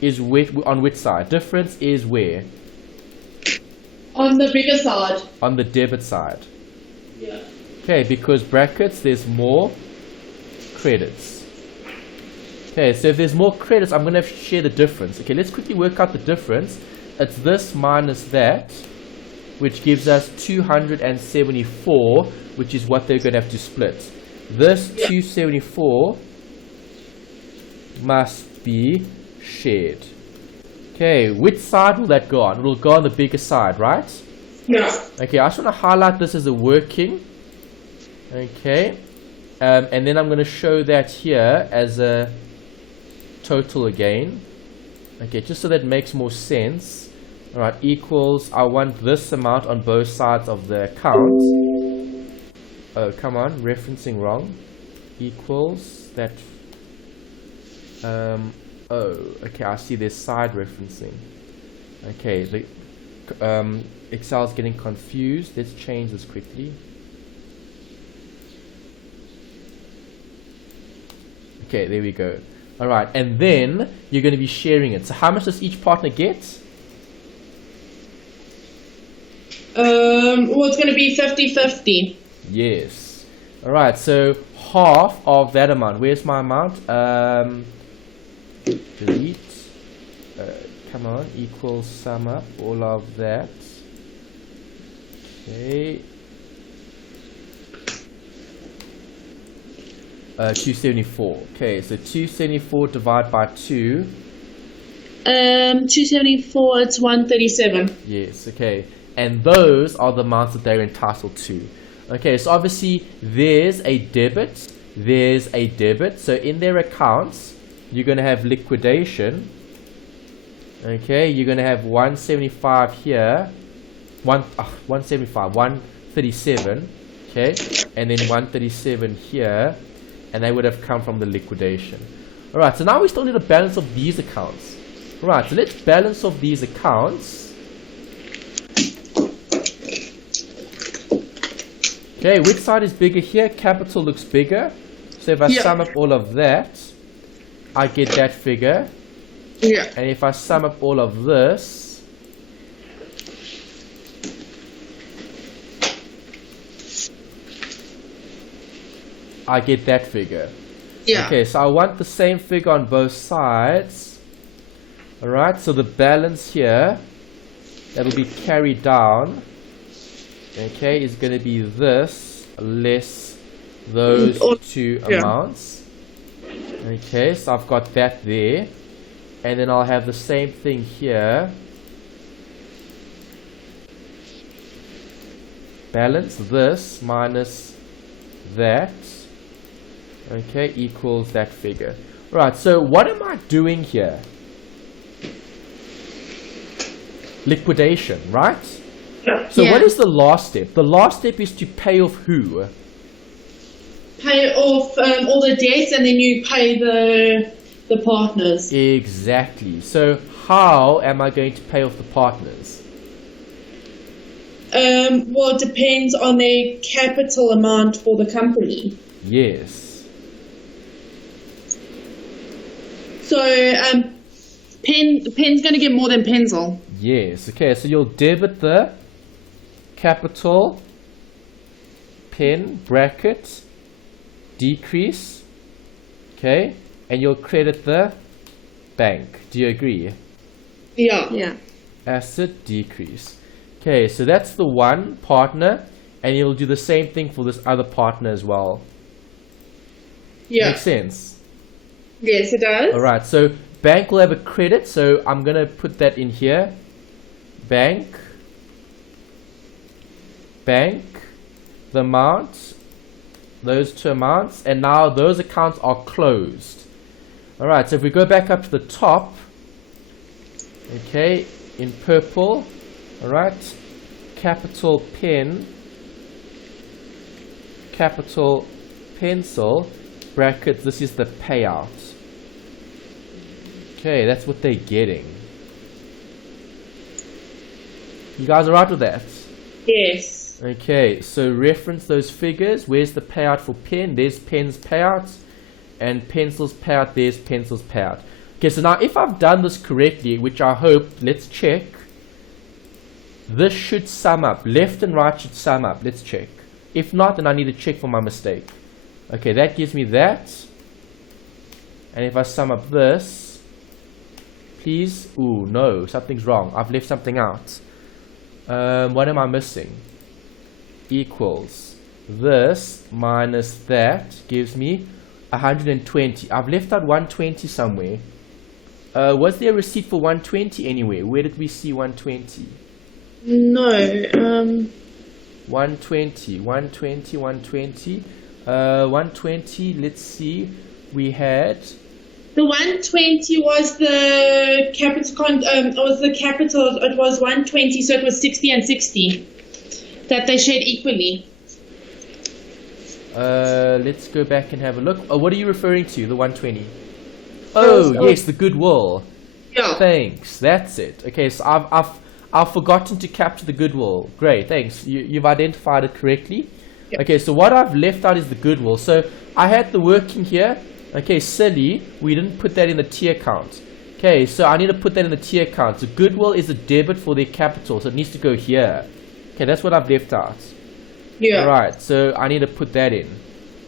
is on which side? Difference is where? On the bigger side. On the debit side. Yeah. Okay, because brackets, there's more credits. Okay, so if there's more credits, I'm going to have to share the difference. Okay, let's quickly work out the difference. It's this minus that, which gives us 274, which is what they're going to have to split. This 274 must be shared. Okay, which side will that go on? It will go on the bigger side, right? Yeah. Okay, I just want to highlight this as a working. Okay, and then I'm going to show that here as a total again. Okay, just so that makes more sense. Alright, equals, I want this amount on both sides of the account. Oh, come on, referencing wrong. Equals that. Oh, okay, I see there's side referencing. Okay, the Excel's getting confused. Let's change this quickly. Okay, there we go. Alright, and then you're going to be sharing it. So how much does each partner get? Well, it's going to be 50-50. Yes. Alright, so half of that amount. Where's my amount? Delete. Come on, equals sum up all of that. Okay. 274. Okay, so 274 divided by 2. 274, it's 137. Yes, okay. And those are the amounts that they're entitled to. Okay, so obviously there's a debit, so in their accounts you're going to have liquidation. Okay, you're going to have 175 here, 137, okay, and then 137 here, and they would have come from the liquidation. Alright, so now we still need a balance of these accounts. Alright, so let's balance off these accounts. Okay, which side is bigger here? Capital looks bigger. So if I sum up all of that, I get that figure. Yeah. And if I sum up all of this, I get that figure. Yeah. Okay, so I want the same figure on both sides. Alright, so the balance here, that will be carried down. Okay, is going to be this less those two amounts. Okay, so I've got that there. And then I'll have the same thing here. Balance this minus that. Okay, equals that figure. Right, so what am I doing here? Liquidation, right? So Yeah. what is the last step? The last step is to pay off who? Pay off all the debts, and then you pay the partners. Exactly. So how am I going to pay off the partners? Well, it depends on the capital amount for the company. Yes. So, Pen's going to get more than Pencil. Yes. Okay, so you'll debit the capital, pen, bracket, decrease, okay, and you'll credit the bank. Do you agree? Yeah. Yeah. Asset decrease. Okay, so that's the one partner, and you'll do the same thing for this other partner as well. Yeah. Makes sense? Yes, it does. Alright, so bank will have a credit, so I'm going to put that in here. Bank, the amount, those two amounts, and now those accounts are closed. Alright, so if we go back up to the top, okay, in purple, alright, capital pen, capital pencil, bracket, this is the payout. Okay, that's what they're getting. You guys are right with that? Yes. Okay, so reference those figures. Where's the payout for pen? There's pen's payout. And pencil's payout, there's pencil's payout. Okay, so now if I've done this correctly, which I hope, let's check. This should sum up. Left and right should sum up. Let's check. If not, then I need to check for my mistake. Okay, that gives me that. And if I sum up this, please. Ooh, no, something's wrong. I've left something out. What am I missing? Equals this minus that gives me 120. I've left out 120 somewhere. Was there a receipt for 120 anywhere? Where did we see 120? No. 120, 120, let's see. We had The 120 was the capital. It was 120, so it was 60 and 60 that they shared equally. let's go back and have a look. Oh, what are you referring to? The 120? Oh, yes, the Goodwill. Yeah. Thanks. That's it. Okay, so I've forgotten to capture the Goodwill. Great, thanks. You've identified it correctly. Yep. Okay, so what I've left out is the Goodwill. So I had the working here. Okay, silly. We didn't put that in the T account. Okay, so I need to put that in the T account. So Goodwill is a debit for their capital, so it needs to go here. Okay, that's what I've left out. Yeah. Alright, so I need to put that in.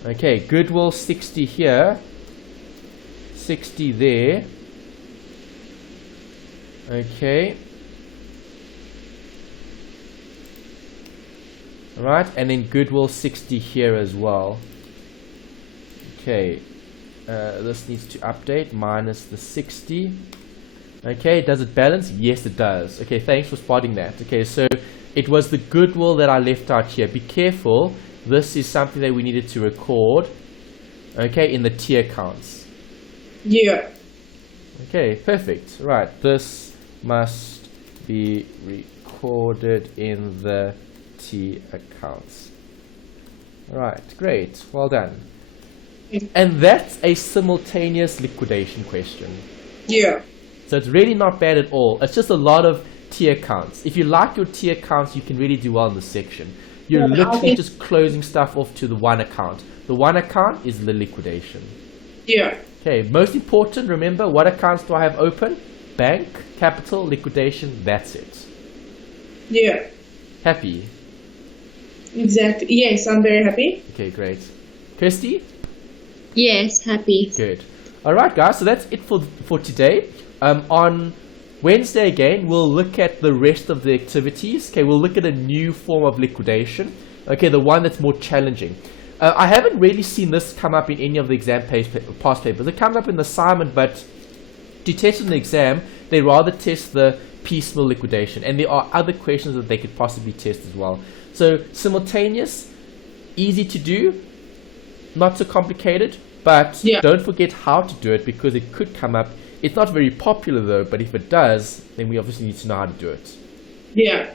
Okay, Goodwill 60 here. 60 there. Okay. Alright, and then Goodwill 60 here as well. Okay. This needs to update. Minus the 60. Okay, does it balance? Yes, it does. Okay, thanks for spotting that. Okay, so it was the Goodwill that I left out here. Be careful. This is something that we needed to record. Okay, in the T accounts. Yeah. Okay, perfect. Right, this must be recorded in the T accounts. Right, great. Well done. And that's a simultaneous liquidation question. Yeah. So it's really not bad at all. It's just a lot of T accounts. If you like your T accounts, you can really do well in this section. You're literally just closing stuff off to the one account. The one account is the liquidation. Yeah. Okay, most important, remember, what accounts do I have open? Bank, capital, liquidation, that's it. Yeah. Happy? Exactly. Yes, I'm very happy. Okay, great. Kirsty? Yes, happy. Good. Alright guys, so that's it for today. On Wednesday again, we'll look at the rest of the activities. Okay, we'll look at a new form of liquidation. Okay, the one that's more challenging. I haven't really seen this come up in any of the exam past papers. It comes up in the assignment, but to test in the exam, they rather test the piecemeal liquidation, and there are other questions that they could possibly test as well. So simultaneous, easy to do, not so complicated, but don't forget how to do it because it could come up. It's not very popular though, but if it does, then we obviously need to know how to do it. Yeah.